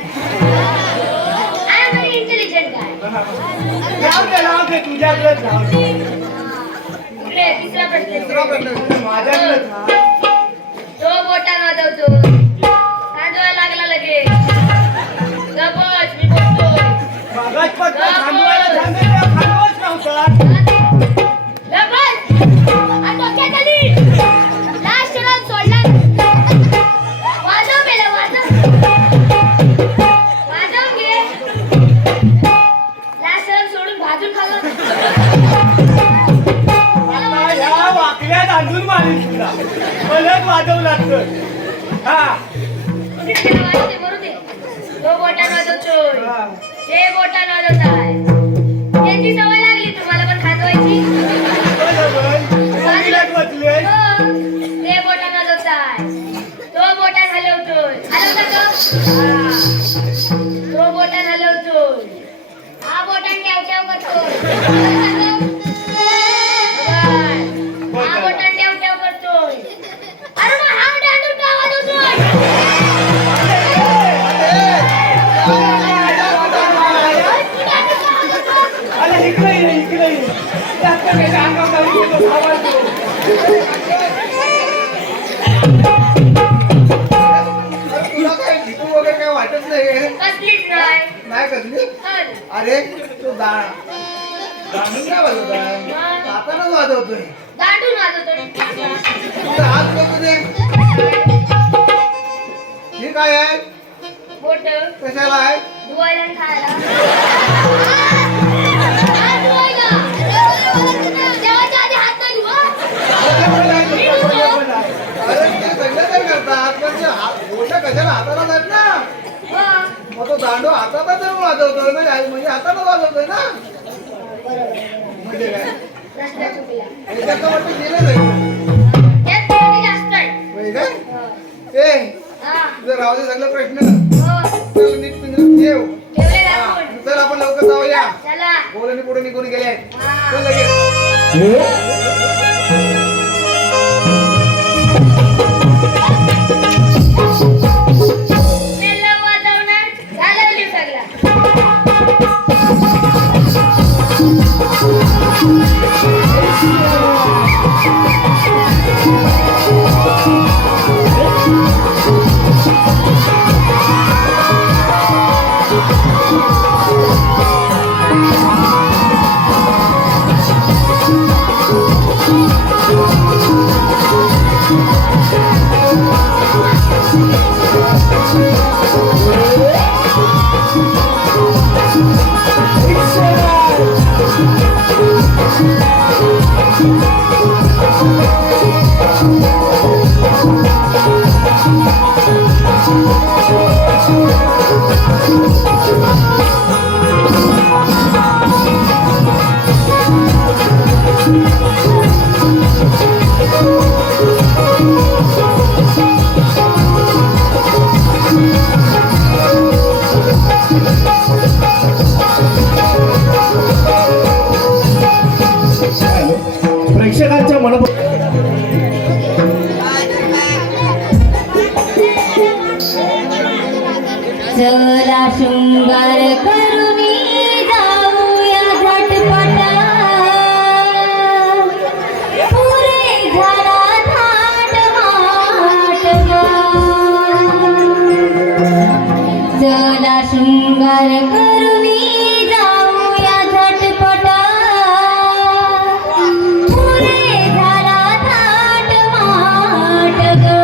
I am very intelligent guy लावते तुझ्याकडेच लावते इकडे तिसरा प्रश्न दुसरा प्रश्न माझ्याकडेच हा. तो बोटा वाजवतो कांदवा लागला लगेच गबस मी बोलतोय मागाच पटकन थांबवायला सांगितलं, थांबवत नव्हता. गबस आणि डोक्यात आली लास्ट राऊंड सोडला वाजव बेला वाजव घे लास्ट राऊंड सोडून भाजून खाल्लं आता ह्या वाकड्यात आणून मारील तुला परत वाजवू लागतं हा बरू दे तो बोटान वाजवतोय हा. ते बोटान वाजवताय त्याची सवय लागली तुम्हाला पण खाजवायची बरोबर सांगितलं बसले हो, ते बोटान वाजवताय तो बोटान हलवतोय हलवता तो हा. तो बोटान हलवतोय हा बोटान ट्याव ट्याव करतोय हलवता तो? बघा. हा बोटान ट्याव ट्याव करतोय अरे मग हा डॅडू का वाजवतोय आहे कसलीच नाही नाही कसली हल. अरे तो दांडून काय वाजवतोय हातानच वाजवतोय दांडून वाजवतोय तुझा हात बघू दे हे काय आहे बोट कशाला आहे धुवायला आणि खायला हात धुवायला. जेवायच्या आधी हात नाही धुवा. मी धुतो. अरे ते सगळं काय करतात पण ते बोट कशाला हाताला जात ना हो. मग तो दांडू हाताला धरून वाजवतोय म्हणजे हाताला वाजवतोय ना म्हणजे काय प्रश्न चुकला. याच्यावरती गेलं नाही त्यात पेरणी जास्त आहे. होय काय हो. ए हा. तुझं राहू दे सगळं प्रश्न हो. चल नीट पिंजऱ्यात ठेव ठेवले हा, दाखवून. चल आपण लवकर जाऊया चला. बोलणी पुढे निघून गेले हा. चल लगेच मेल्ला वाजवणार. घालवली सगळा. प्रेक्षकांच्या मनोभाव चला शृंगार करुणी जाऊया झटपटा पुरे झाला थाट माट ग. चला शृंगार करुणी जाऊया झटपटा पुरे झाला थाट माट ग.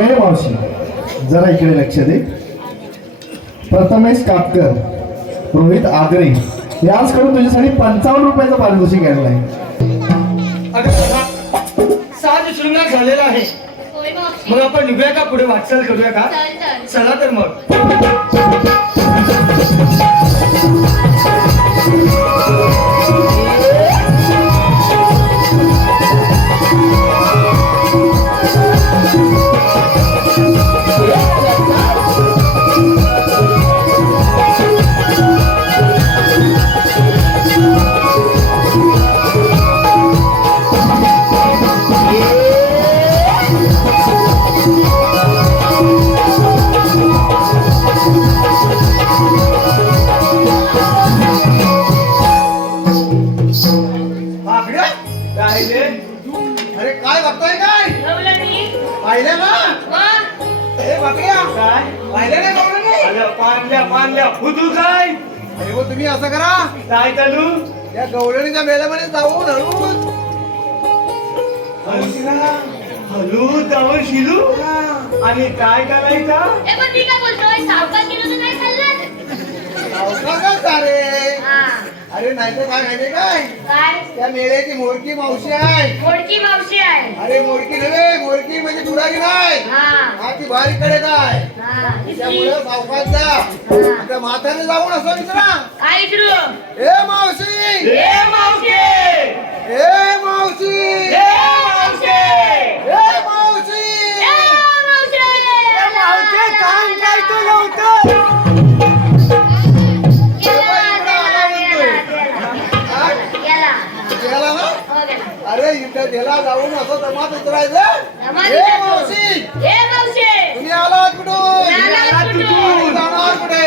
जय मावशी, जरा इकडे लक्ष दे. प्रथमेश कापकर, रोहित आगरे याचकडून तुझ्यासाठी 55 रुपयाचं पारितोषिक आणलंय. अगं साज शृंगार झालेला आहे. होय मावशी. मग आपण निघूया का पुढे वाटचाल करूया का? चल चल. चला तर मग. बापरे, काय रे? अरे काय बघताय काय? ठेवलं मी पाहिलं ना? मग ए बापऱ्या, काय पाहिलं नाही बघलं नाही? आलं पाणल्या फुटू काय अरे हो तुम्ही असं करा, काय चालू या गवळणीच्या मेळ्यामध्ये जाऊन हळूच हलू जाऊन शिलू आणि काय करायचा? ए पण मी काय बोलतोय सावकाश गेलो तर काय चाललं अवकाशच अरे. हा अरे नाही तर काय माहितीये काय? काय त्या मेळ्याची मोडकी मावशी आहे. मोडकी मावशी आहे अरे मोडकी नव्हे, मोडकी म्हणजे दुरागी नाही. हा हा ती बारीकडे काय हा किती? त्यामुळे सावकाश जा. हा. त्या माथ्याने जाऊन असं विचारा, काय इकडू ए मावशी, ए मावशे ए मावशी, ए मावशे ए मावशी. मावशे काम काय तो नव्हतं गेला ना? अरे इथं गेला जाऊन असं जमात उतरायचं. ए मावशी, तुम्ही आलात कुठून? जाणार कुठे?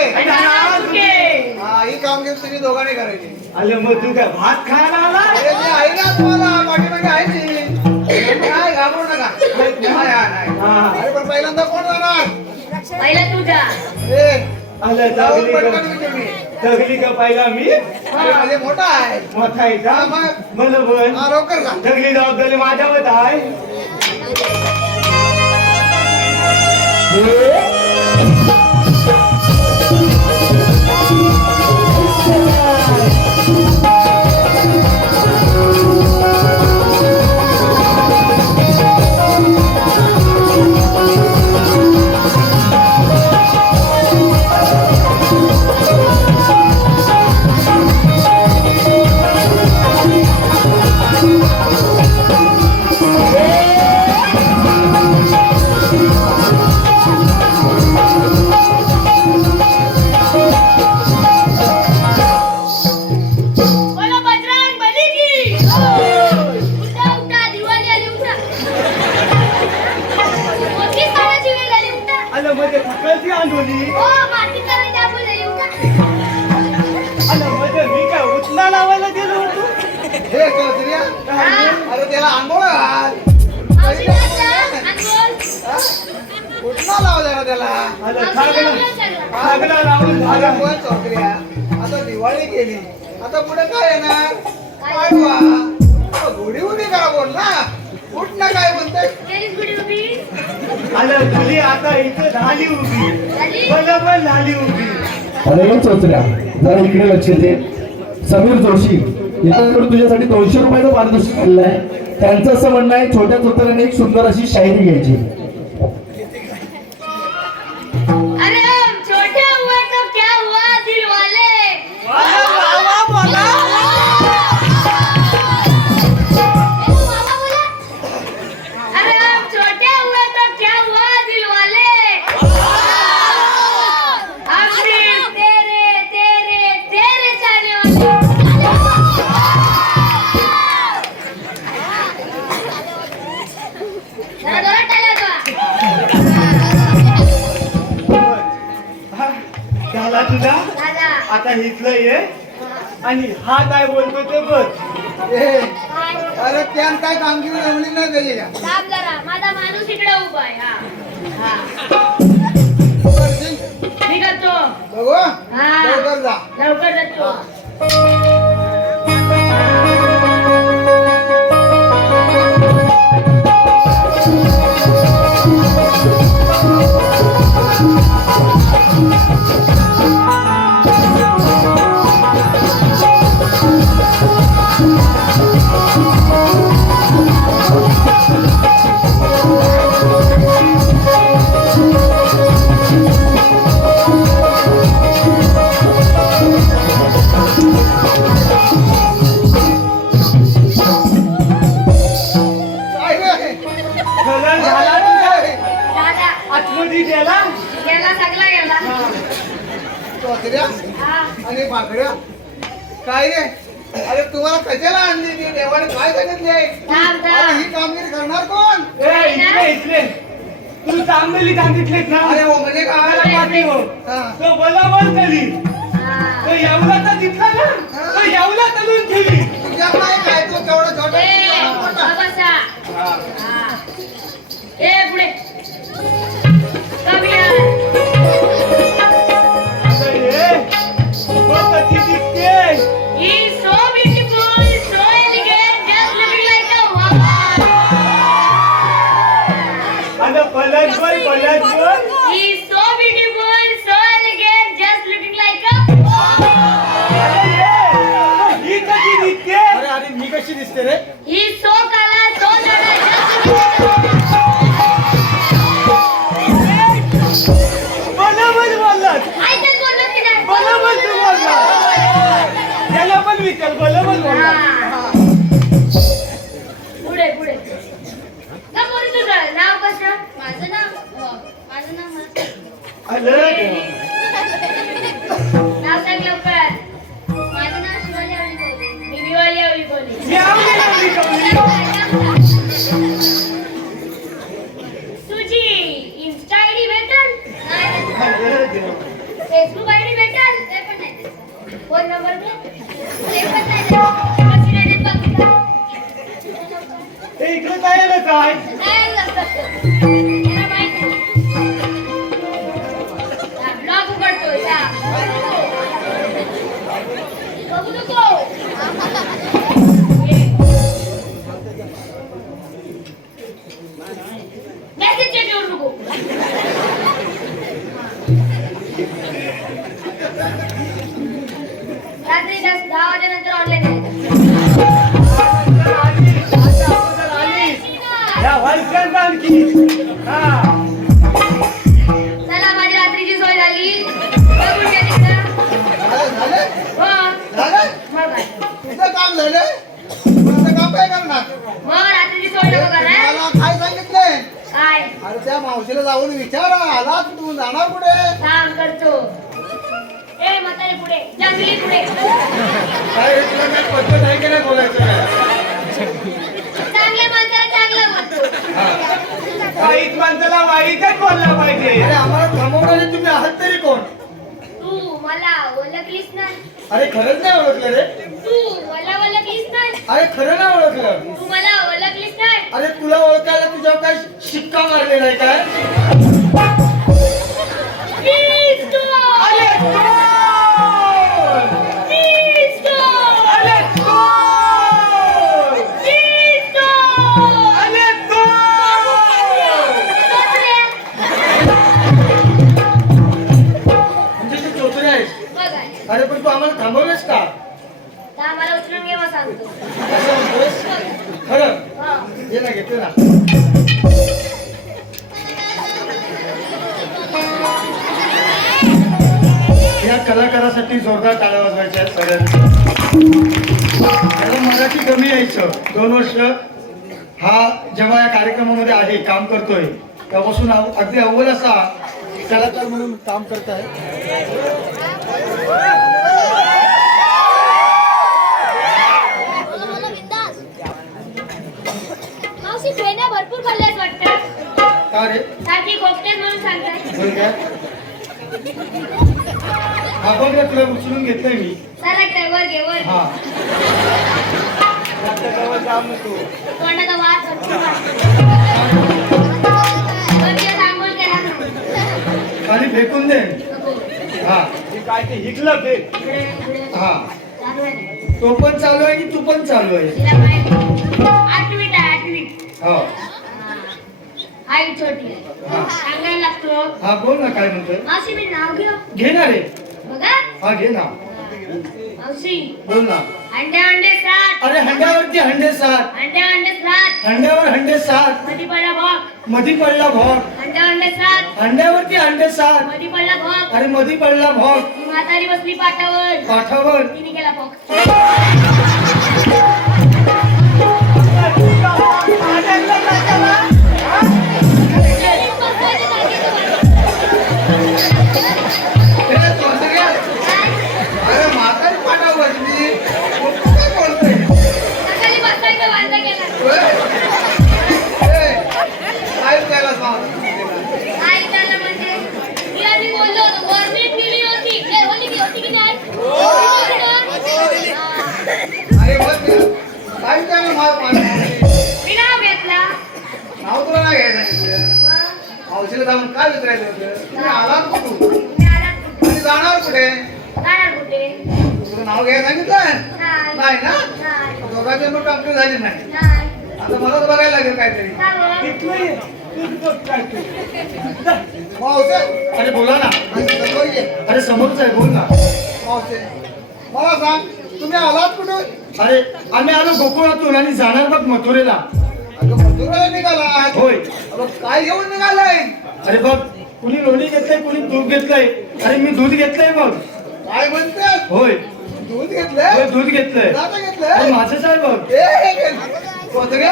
हा, ही कामगिरी तुम्ही दोघांनी करायची. आलं मग तू काय भात खायला आला अरे मी आहे ना तुम्हाला पाठीमागे आहे ती. काय घाबरू नका. नाही. हा. अरे पण पहिल्यांदा कोण जाणार? पहिला तुझा ए, आलं जाऊन जगली पटकन का विचार मी. जगली का पहिला मी अरे म्हणजे मोठा आहे. मोठा आहे का हा, मग. मला पण हा, लवकर जा. जगली जबाबदारी माझ्यावर आहे बोलो बजरंग बली की उठा उठा दिवाळी आली उठा मोठी सणाची वेळ आली उठा आलं मध्ये फकलती आंदोली ओ माती करायची आपण झाली उठा आलं मध्ये मी काय उचला लावायला गेलो होतो हे कौसल्या, अरे त्याला आंघोळ घाल. मावशी घातला अंगोल हा? उठणं लाव जरा त्याला. आलं मावशी लावलं सगळं खागला लावून अरे झालं पण चौकऱ्या, आता दिवाळी गेली, आता पुढे काय येणार? पाडवा. गुढी उभी करा बोल ना. उठणं काय म्हणते? गेलीच गुडी उभी आलं तुली आता इथं झाली उभी झाली मला पण झाली उभी अरे चोचऱ्या, जरा इकडे लक्ष दे. समीर जोशी याच्याकडून तुझ्यासाठी 200 रुपयाचं पारितोषिक आणलंय. त्यांचं असं म्हणणं आहे छोट्या चोचऱ्याने एक सुंदर अशी शायरी घ्यायची. अरे हम छोटे हुए तो क्या हुआ दिल वाले अरे हम छोटे हुए तो क्या हुआ दिल वाले हम सिर्फ तेरे तेरे तेरे जाने वाले जरा जोरात टाळ्या वाजवा. हा, झाला तुझा दादा आता इथलं ये आणि हा काय बोलतो ते बघ ए, अरे त्यान काय कामगिरी जमली नाही त्याच्या. थांब जरा माझा माणूस इकडे उभा आहे हा हा करशील? मी करतो बघू हा. लवकर जा. लवकर जातो काय रे अरे तुम्हाला कशाला आणली ती देवाने काय सांगितले थांब अरे ही कामगिरी करणार कोण इथले तू चांगली सांगितलेत ना अरे हो म्हणजे काय पाठी हो हा. तो बलाबल केली तो येवला दिसला ना तो येवला तलून ठेवली तुझ्या काय तू केवढं छोटं बसा ए पुढे कमी असं हे बघ कशी दिसते He's so beautiful, so elegant, just looking like a wow. आणि पलट वर He's so beautiful, so elegant, just looking like a wow. ही कशी दिसते अरे अरे मी कशी दिसते रे He's so color, so color, just looking like a बलाबल बोललास ऐकत बोललो की नाही? बलाबल तू बोलला त्याला पण विचार बलाबल बोलला हा. पुढे पुढे ना बोल तुझं नाव कसं? माझं नाव माहिती. आलं नाव सांग लवकर. माझं नाव शिवाली आवडी कोल्हे. मी विवाली आवली बोलली. मी आवडली कवली तुझी इन्स्टा आयडी भेटेल? नाही, फेसबुक आयडी भेटेल? ते पण नाही देत. फोन नंबर भेट? ते पण नाही देत. कशी नाही देत बघ. हे इकडे काय आलं काय नाही लक्षात ठेव. याला माहिती. हा, ब्लॉग उघडतोय जा. बघू नको. मेसेज चेक करू नको. रात्री 10 वाजेनंतर ऑनलाईन या वर्षांत आणखी हा चला माझी रात्रीची सोय झाली बघून घ्या तिकडं. झालं हो झालं मग काय? तुझं काम झालं तुझं काम काय करणार मग रात्रीची सोय नको का नाही? मला काय सांगितलंय काय अरे त्या मावशीला जाऊन विचारा आला तू जाणार कुठे काम करतो ए म्हातारे पुढे जंगली पुढे काय रे, तुला काय पद्धत आहे की नाही बोलायचं काय चांगल्या माणसाला चांगलं बोलतो. वाईट माणसाला वाईटच बोलला पाहिजे अरे आम्हाला थांबवणारे तुम्ही आहात तरी कोण तू मला ओळखलीस नाही अरे खरंच नाही ओळखलं रे तू मला ओळखलीस नाही अरे खरं नाही ओळखलं तू मला ओळखलीस नाही अरे तुला ओळखायला तुझ्यावर काय शिक्का मारलेला आहे काय प्लीज तू अरे कोण? प्लीज तू अरे कोण? प्लीज तू अरे कोण? म्हणजे तू चोचरे आहेस बघा अरे पण तू आम्हाला थांबवलंस का तर आम्हाला उचलून घे मग सांगतो. असं म्हणतोस खरं हा. ये ना घेतो ना या कलाकारासाठी जोरदार टाळ्या वाजवायच्या आहेत सगळ्यांनी त्याला मराठी कमी यायचं 2 वर्ष हा जेव्हा या कार्यक्रमामध्ये आहे काम करतोय तेव्हापासून अगदी अव्वल असा कलाकार म्हणून काम करत आहे मावशी ट्रेना भरपूर खाल्ल्यास वाटतं का रे सारखी खोकतेस म्हणून सांगताय. बोल काय हा बघ रे तुला उचलून घेतलंय मी चला काय वर घे वर. हा जास्त जवळ जाऊ नको तोंडाचा वास भरपूर म्हणजे सांगोल करा ना. खाली फेकून दे नको. हा हे काय ते हिकलं ते इकडे इकडे हा चालू आहे. तो पण चालू आहे की तू पण चालू आहे तिला माहिती 8 मिनिट आहे 8 मिनिट. हो हाईट छोटी आहे. हा. सांगायला लागतो. हा बोल ना काय म्हणतोय मावशी मी नाव घेऊ घे ना रे बघा. हा घे ना मावशी बोल ना अंडे अंडे 7 अरे हंड्यावरती हंडे 7 अंडे अंडे 7 हंड्यावर हंडे 7 मधी पडला भोग. मधी पडला भोग अंडे अंडे 7 हंड्यावरती हंडे 7 मधी पडला भोग. अरे मधी पडला भोग ती म्हातारी बसली पाटावर. पाठावर तिने केला भोग. अरे म्हातारी पाठावर बसली विचारायचं होतं तुम्ही आलात कुठून मी आला कुठे? आणि जाणार कुठे जाणार कुठे? तुझं नाव घ्यायला सांगितलं नाही. नाही ना नाही. दोघांचे मग कंप्लीट झाली नाही नाही. आता मलाच बघायला लागेल काहीतरी का गं? इथलं ये. तू बघ काय ते. मावसे अरे बोला ना समोर ये. अरे समोरच आहे बोल ना मावसे मला सांग तुम्ही आलात कुठून अरे आम्ही आलो गोकुळातून आणि जाणार बघ मथुरेला. अगं मथुराला निघाला होय अगं काय घेऊन निघालाय अरे बघ कुणी लोणी घेतलंय कुणी दूध घेतलंय. अरे मी दूध घेतलंय बघ. काय म्हणते होय दूध घेतलंय होय दूध घेतलंय. दादा अरे घेतलंय माझंच आहे बघ. कोथऱ्या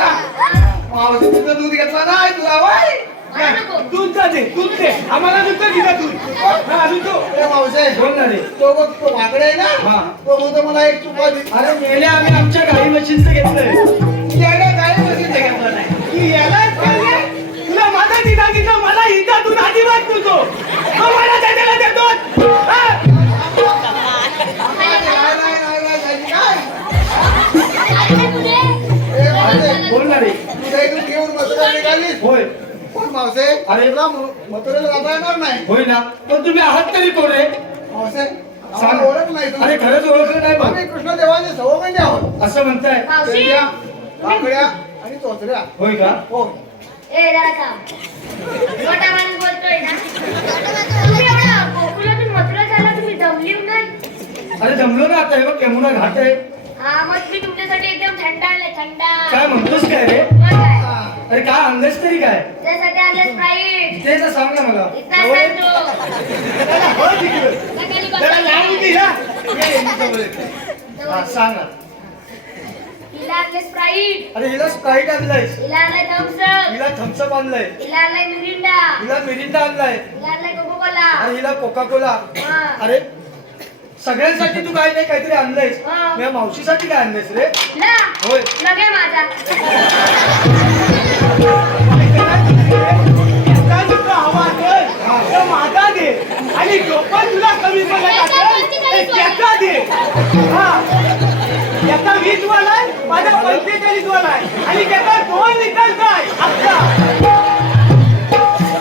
मावशी तुझं दूध घेतला नाही तुला वाय मला नको. दूध जा दे दूध दे आम्हाला दूध दिला दूध हा आम्ही तो ए मावशे बोल ना रे. तो बघ तो वाकडे आहे हा. ना तो म्हणतो मला एक चुपा दे अरे मेले आम्ही आमच्या गाई म्हशींचं घेतलंय. याला काय मशीन घेतलं नाही की याला काय तुला माझा दिला दिला मला हिचा दूध अजिबात तुझो मला त्याला देतो हा? नाही, नाही, नाही, नाही, काय आले कुठे? ए मावशे बोल ना रे. तुझ्या इथून घेऊन मथुरा निघाली होय पण मावशे अरे. तुला मथुरेला जाता येणार नाही होय ना पण तुम्ही आहात तरी कोण रे. मावशे सांग. आम्हाला ओळख नाही अरे तुम्ही. खरंच ओळखलं नाही आम्ही बघ. कृष्णदेवाचे सवंगणी आहोत असं म्हणताय मावशी शेंड्या, काकड्या आणि चोचऱ्या होय का. हो ए जरा थांब. मोठा माणूस बोलतोय ना तुम्ही एवढा गोकुळातून मथुरा झाला तुम्ही दमली नाही अरे जमलो ना आता हे बघ यमुना घाट आहे. हा मग मी तुमच्यासाठी एकदम थंड आणले थंड काय म्हणतोस काय रे. मग काय अरे काय आणलंस तरी काय. त्यासाठी आणले स्प्राईट ते तर सांग ना मला. इतना सांगतो त्याला हो तिकडे. सकाळी त्याला लावून दे ना. हा सांग ना. हिला आणले स्प्राईट अरे हिला स्प्राईट आणलाय. हिला आणलाय थम्सअप हिला थम्सअप आणलाय. हिला आणलाय मिरिंडा हिला मिरिंडा आणलाय. हिला आणलाय कोको कोला आणि हिला कोका कोला. हा अरे सगळ्यांसाठी तू काय नाही काहीतरी आणलंयस. हा. माझ्या मावशीसाठी काय आणलंयस रे. ना होय लगे माझा काय तुझा हवा असेल, तर माझा दे आणि जो पण तुला कमी पडत असेल ते त्याचा दे हा याचा 20 वाला आहे माझा 45 वाला आहे आणि त्याचा 2 लिटरचा आहे अख्खा.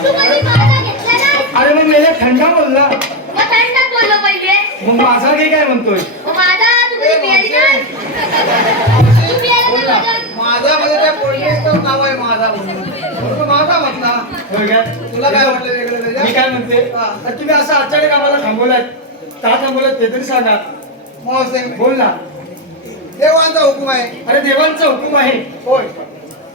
तू कधी माझा घेतला ना अरे मग मेले थंडा बोलला. मग थंडच बोललो पहिले मग माझा घे काय म्हणतोय. मग माझा तू कधी पियाली नाही तू पियाला का माझा माझा मध्ये त्या पोलिसचं नाव आहे माझा म्हणून तो माझा म्हटला होय काय. तुला काय वाटलं वेगळं मी त्याच्यात? काय म्हणते अरे तुम्ही असं अचानक आम्हाला थांबवलात का थांबवलात ते तरी सांगा. मावसे बोल ना. देवांचा हुकूम आहे अरे देवांचा हुकूम आहे. होय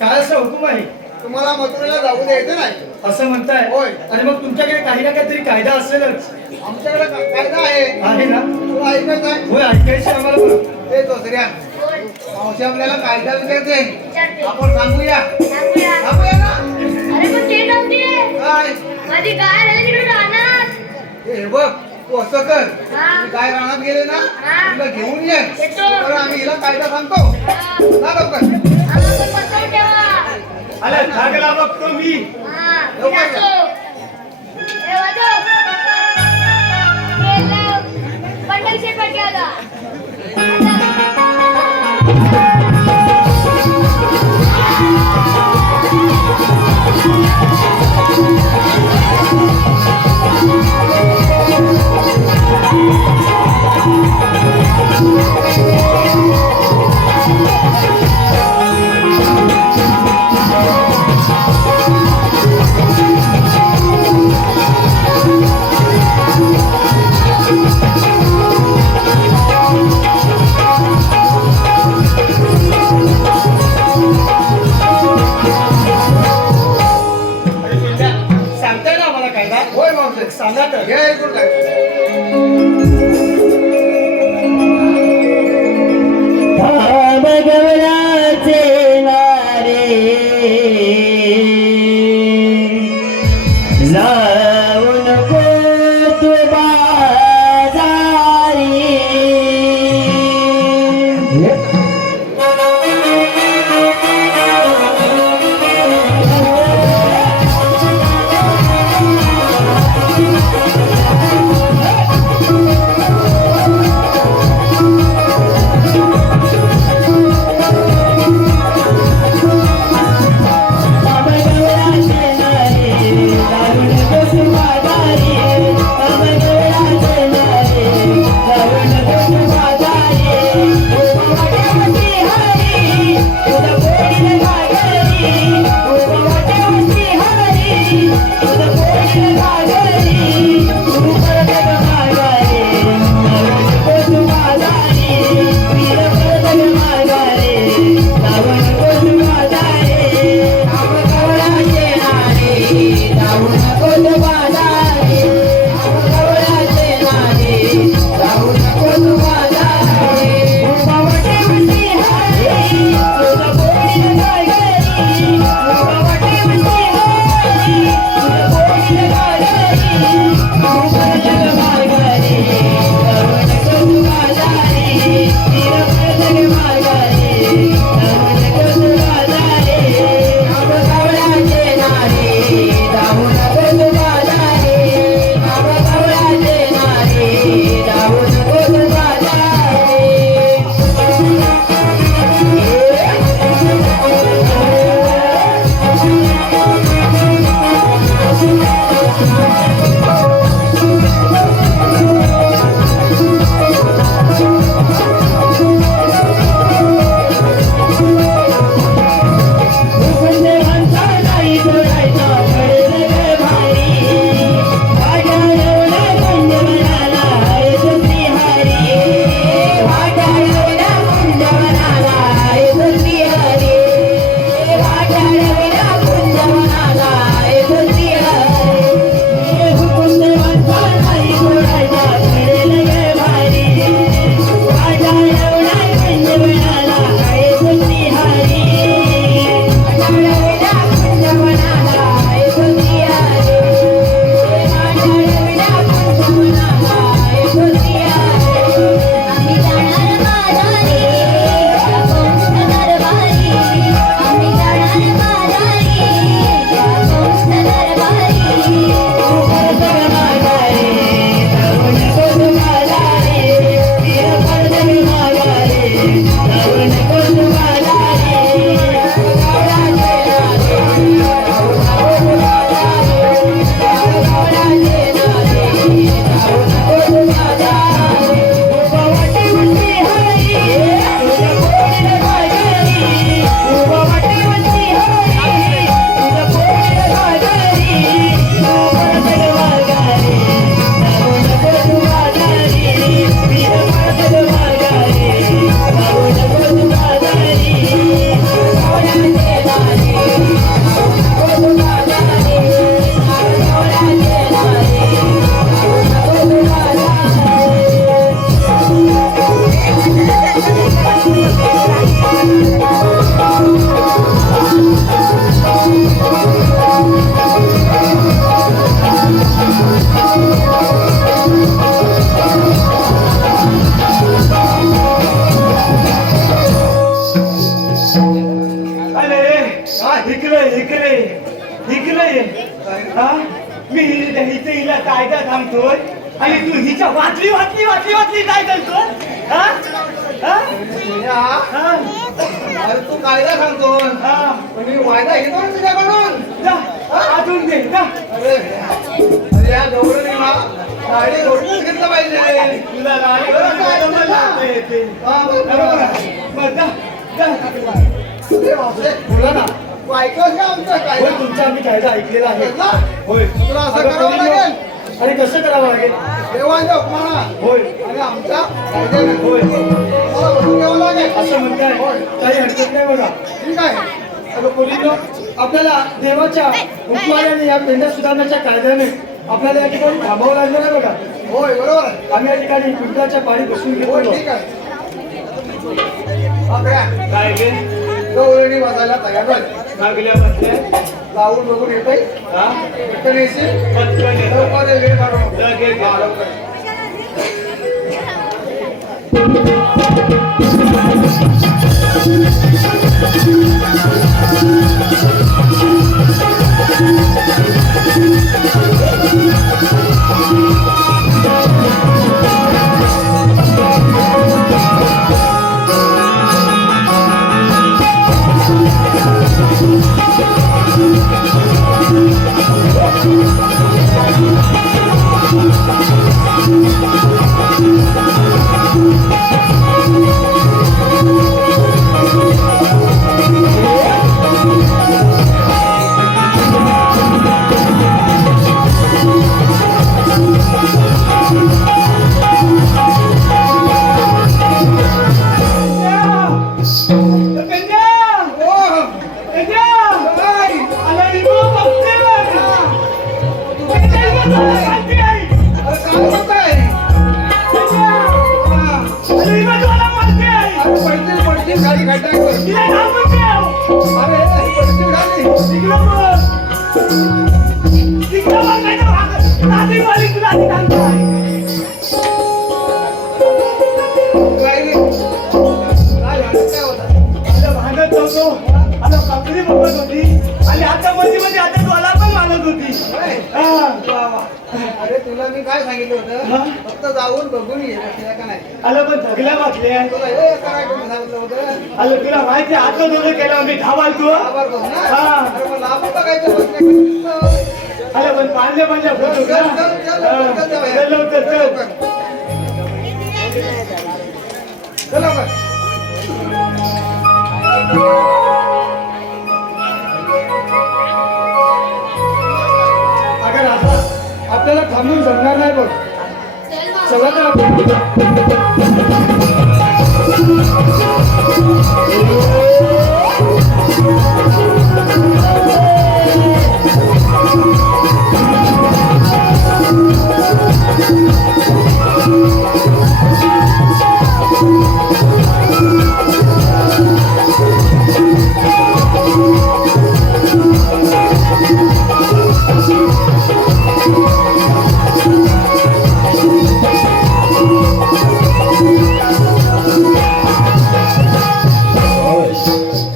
काय असा हुकूम आहे. तुम्हाला मथुरेला जाऊ द्यायचं नाही असं म्हणताय. होय. आणि मग तुमच्याकडे काही ना काहीतरी कायदा असेलच. आमच्याकडे कायदा आहे आहे ना. तुला ऐकायचं आहे होय ऐकायचं आम्हाला पण. ते दुसऱ्या बोल मावशी आपल्याला कायदा विचारते विचारते आपण सांगूया सांगूया सांगूया ना अरे पण ते नव्हती काय माझी गाय राहिली तिकडे राहणार हे बघ तू असं कर हा. तुम्ही काय रानात गेले ना हा. तुला घेऊन ये येतो. तर आम्ही हिला कायदा सांगतो हा. ना लवकर आम्हाला पण बसवून ठेवा अरे लागला बघतो मी. हा मी जातो ए वाजव गेलं बंडल शेपट घ्या गा अरे पिल्ल्या, सांगताय ना आम्हाला कायदा. होय मावशी सांगा तर. हे ऐकून काय भामगवराचे नारे जाऊ नको तू बाजारी भामगवराचे नारे जाऊ नको तू हा? मी हिचं हिला कायदा थांबतोय आणि तू हिच्या वाचली वाचली वाचली वाचली काय करतोय हा? हा? हा? अरे तू कायदा सांगतो हा. पण मी वायदा घेतो ना तुझ्याकडून. जा, अजून दे जा. अरे या गौरवने गाडी ओढूनच घेतलं पाहिजे. तुला गाडी जमलं नाही येते. बरं, जा, जा. अरे बापरे, बोला ना. तू ऐकलंस का आमचं होय, कायदा? तुमचा आम्ही कायदा ऐकलेला आहे ऐकला? होय. तुला असं करावं लागेल. आणि कसं करावं लागेल देवांच्या हुकमाना होय आणि आमच्या कायद्याने होय मला बसून घ्यावं लागेल. असं म्हणताय काही हरकत नाही बघा. ठीक आहे. अगं पोलिनो, आपल्याला देवाच्या हुकमाने या पेंढा सुधारण्याच्या कायद्याने आपल्याला या ठिकाणी थांबावं लागलं नाही बघा. होय, बरोबर आहे. आम्ही या ठिकाणी पिंपळाच्या पाणी बसून होय, घेतो. ठीक आहे. आपल्या काय गे गौरवणी बसायला तयार झाली. मागल्या बसल्या जाऊन बघून येतोय. हा पटकन येशील. पटकन येतो. लवकर ये, वेळ काढू नको. लगेच हा, लवकर. अरे तुला मी काय सांगितलं होतं, फक्त जाऊन बघून ये, बसल्या का नाही. आलं पण थकल्या वाचल्या तुला हे करायचं सांगितलं होतं. आलं तुला माहिती आता दोघं केलं मी धावाल तू आभार बघ ना. हा. अरे मग लांब बघायचं बसल्या. आलं पण पांढरे पांढऱ्या फोटो चल लवकर चल चला बघ. अगर आता आपल्याला थांबून जमणार नाही बघ. चल मग. चला तर आपण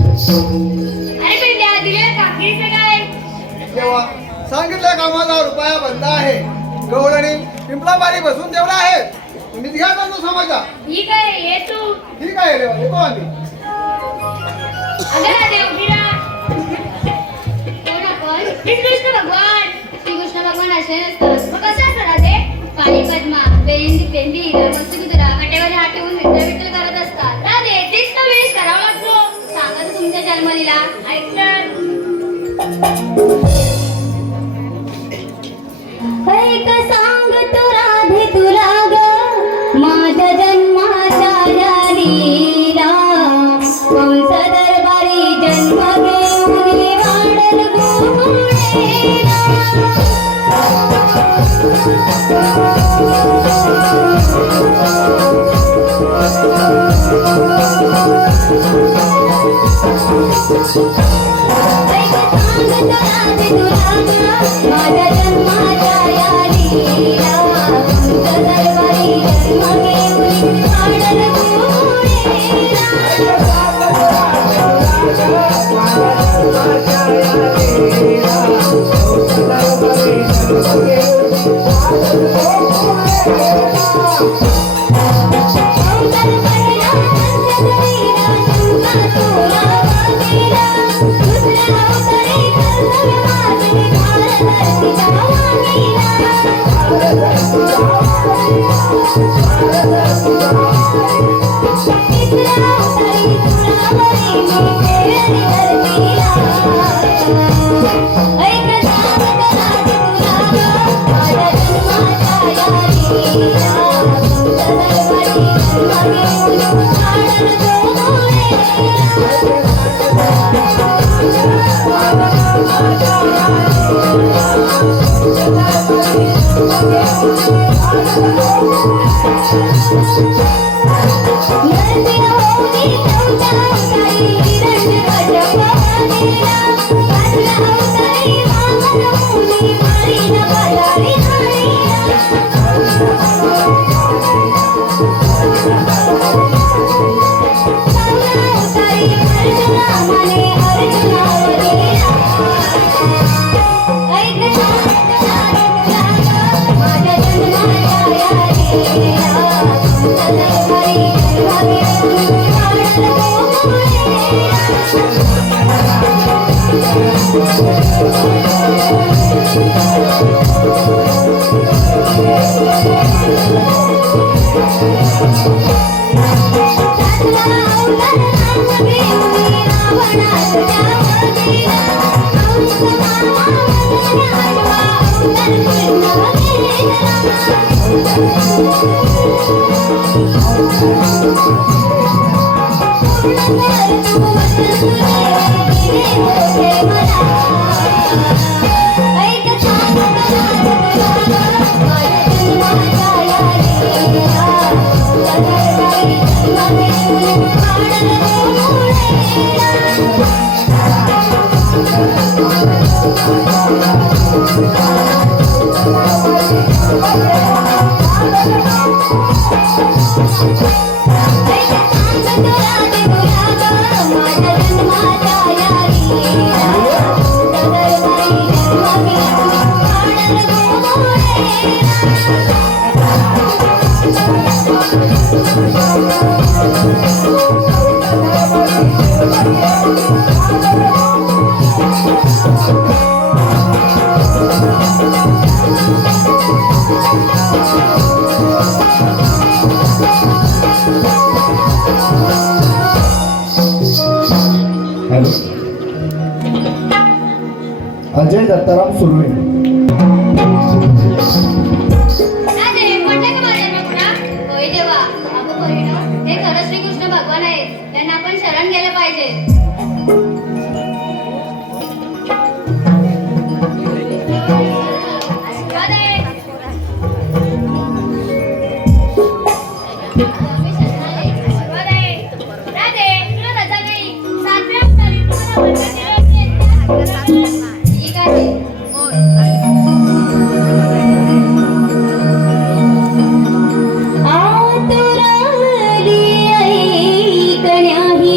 अरे पिंट्या, दिलेलं काकडीचं काय? तेव्हा सांगितलं कामाला रुपया बंद आहे. गवळणी पिंपळापारी बसून ठेवला आहे. तुम्ही घ्या ना तो समाजा. ठीक आहे, ये तू. ठीक आहे रे, येतो आम्ही. अगं राधे, उभी राहा. कोण आपण? श्रीकृष्ण भगवान. श्रीकृष्ण भगवान असे नसतात. मग कसं असतं राधे? काळी पद्मा पेंदी मस्तकुदरा कटेवर हात ठेवून विठ्ठल विठ्ठल करत असतात. राधे, तेच तर वेळेस करावं लागतो. सांगा तर तुमच्या जन्मलीला. ऐकलं? ऐक सांगतो राधे तुला ग माझ्या जन्माच्या या लीला कंस दरबारी जन्म घेऊन वाढल गोडेला. ऐक सांगतो राधे तुला ग माझ्या जन्माच्या या लीला कंस दरबारी जन्म घेऊन वाढल गोडेला. माझ्या हॅलो, अजय दत्ताराम सुर्वे. राधे, म्हटलं की माझ्या नकुळा? होय देवा. अगं बहिणं, हे खरं श्रीकृष्ण भगवान आहेत. त्यांना आपण शरण गेलं पाहिजे. राधे. राधे, तुला रजा नाही. 7व्या अवतारी तुम्हाला वर्गात ठीक आहे. आतुराली ऐकण्याही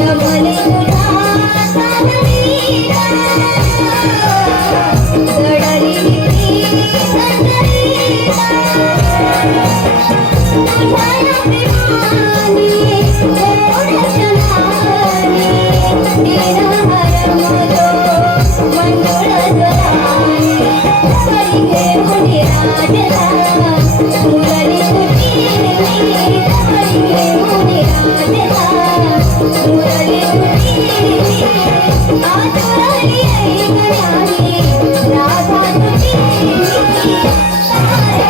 रमले तुझ्या सावलीला, जडली संतरीला, तुझ्या प्रेमाने ओढ क्षणाने देणं हरवलो मंडोळ स्वराने, बळी घेऊन राजला मुरली तुझी, बळी घेऊन राजला मुरली तुझी, आतुरली ऐकण्याने राधा तुझी, सारे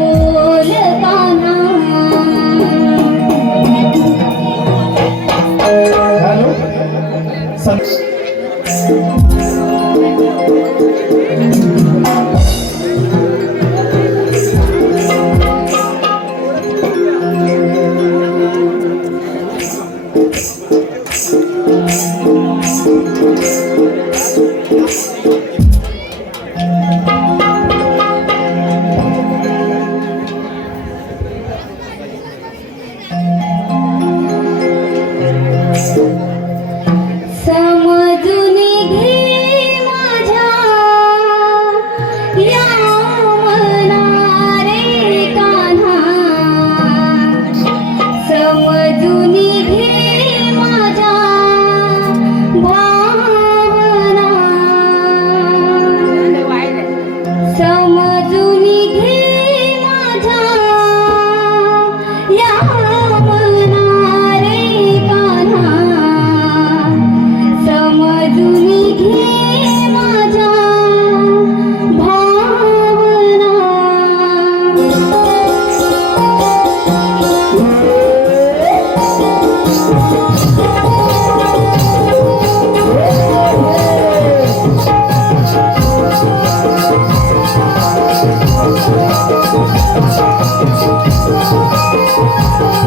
बोल गाणं. समजून घे माझ्या या मना रे कान्हा, समजून घे माझ्या भावना, समजून घे माझ्या या मना रे कान्हा, समजून घे माझ्या भावना. Oh,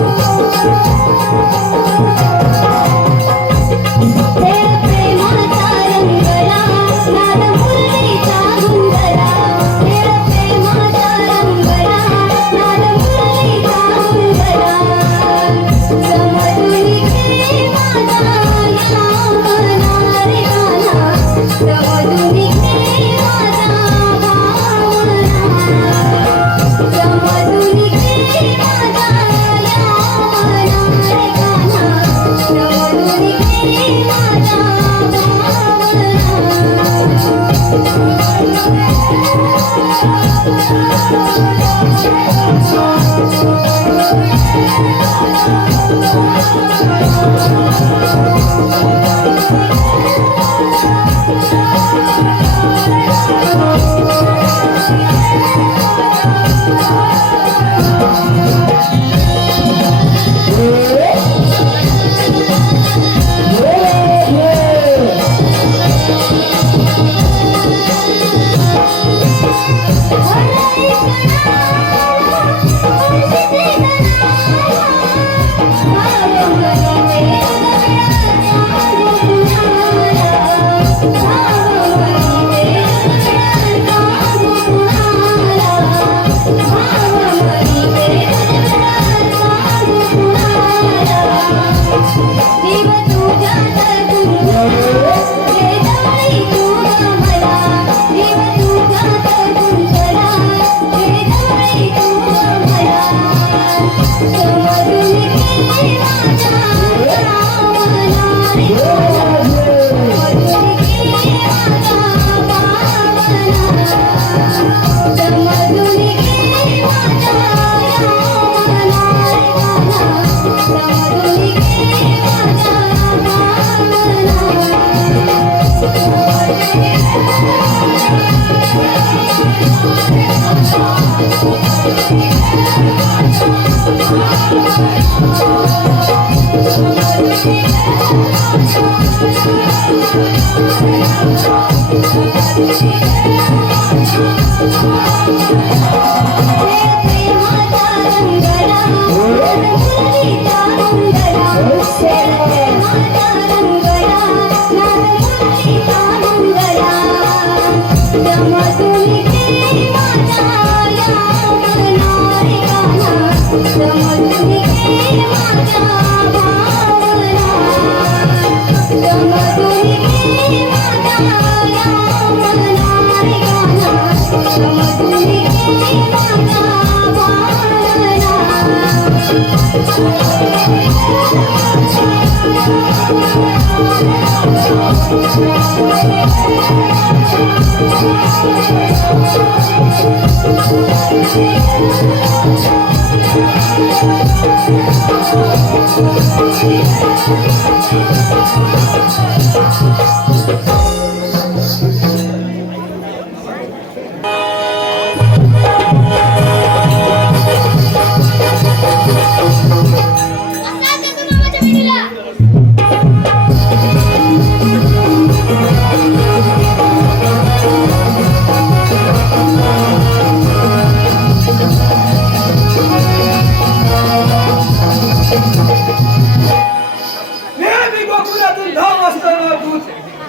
नेहमी गोकुळातून धाव असताना दूध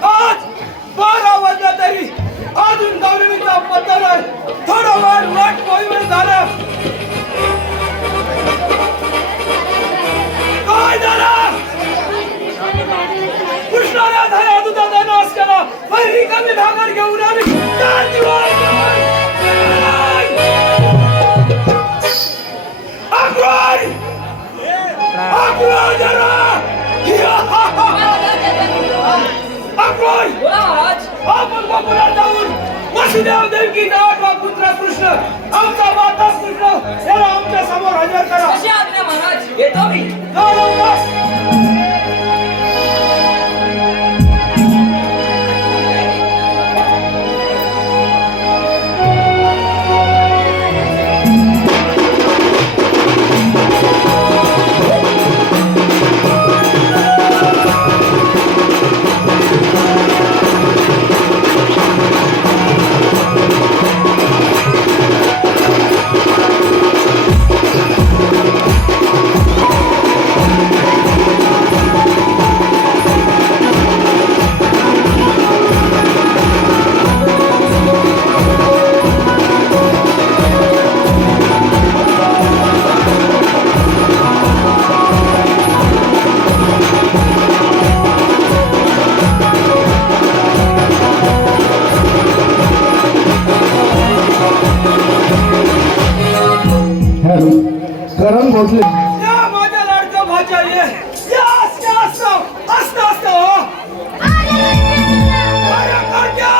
आज 12 वाजला तरी अजून गौरवीचा पत्ता नाही. थोडं वाट मोहीम झालं. काय झालं? कृष्णाला झाला दुधाचा नाश केला. पहिली कमी भागात घेऊन आली. चार दिवस अक्रोय जरा अक्रोय आपण गोकुळात जाऊन वसुदेव देवकीचा 8वा पुत्र कृष्ण आमचा माता कृष्ण याला आमच्या समोर हजर करा. कशी आज्ञा महाराज, येतो मी. करण भोसले या माझ्या लाडका भाच्या ये या असं हो. अरे काट्या,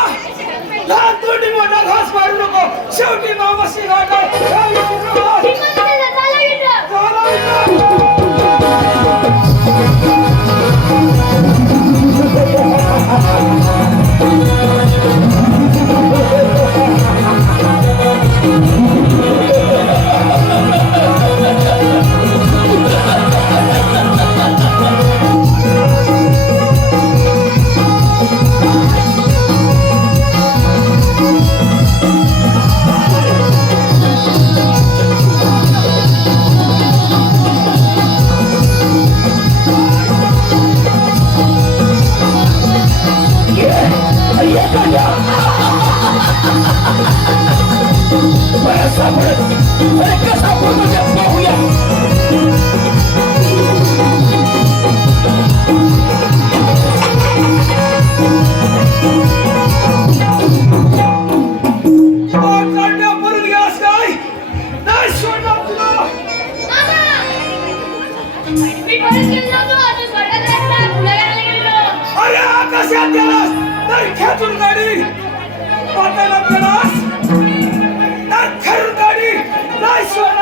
लहान तोंडी मोठा घास मारू नको. शेवटी मामाशी गाठ आहे. घशात गेलास तर खेचून काढी पाताला गेलास तर खरून काढी नाही सोड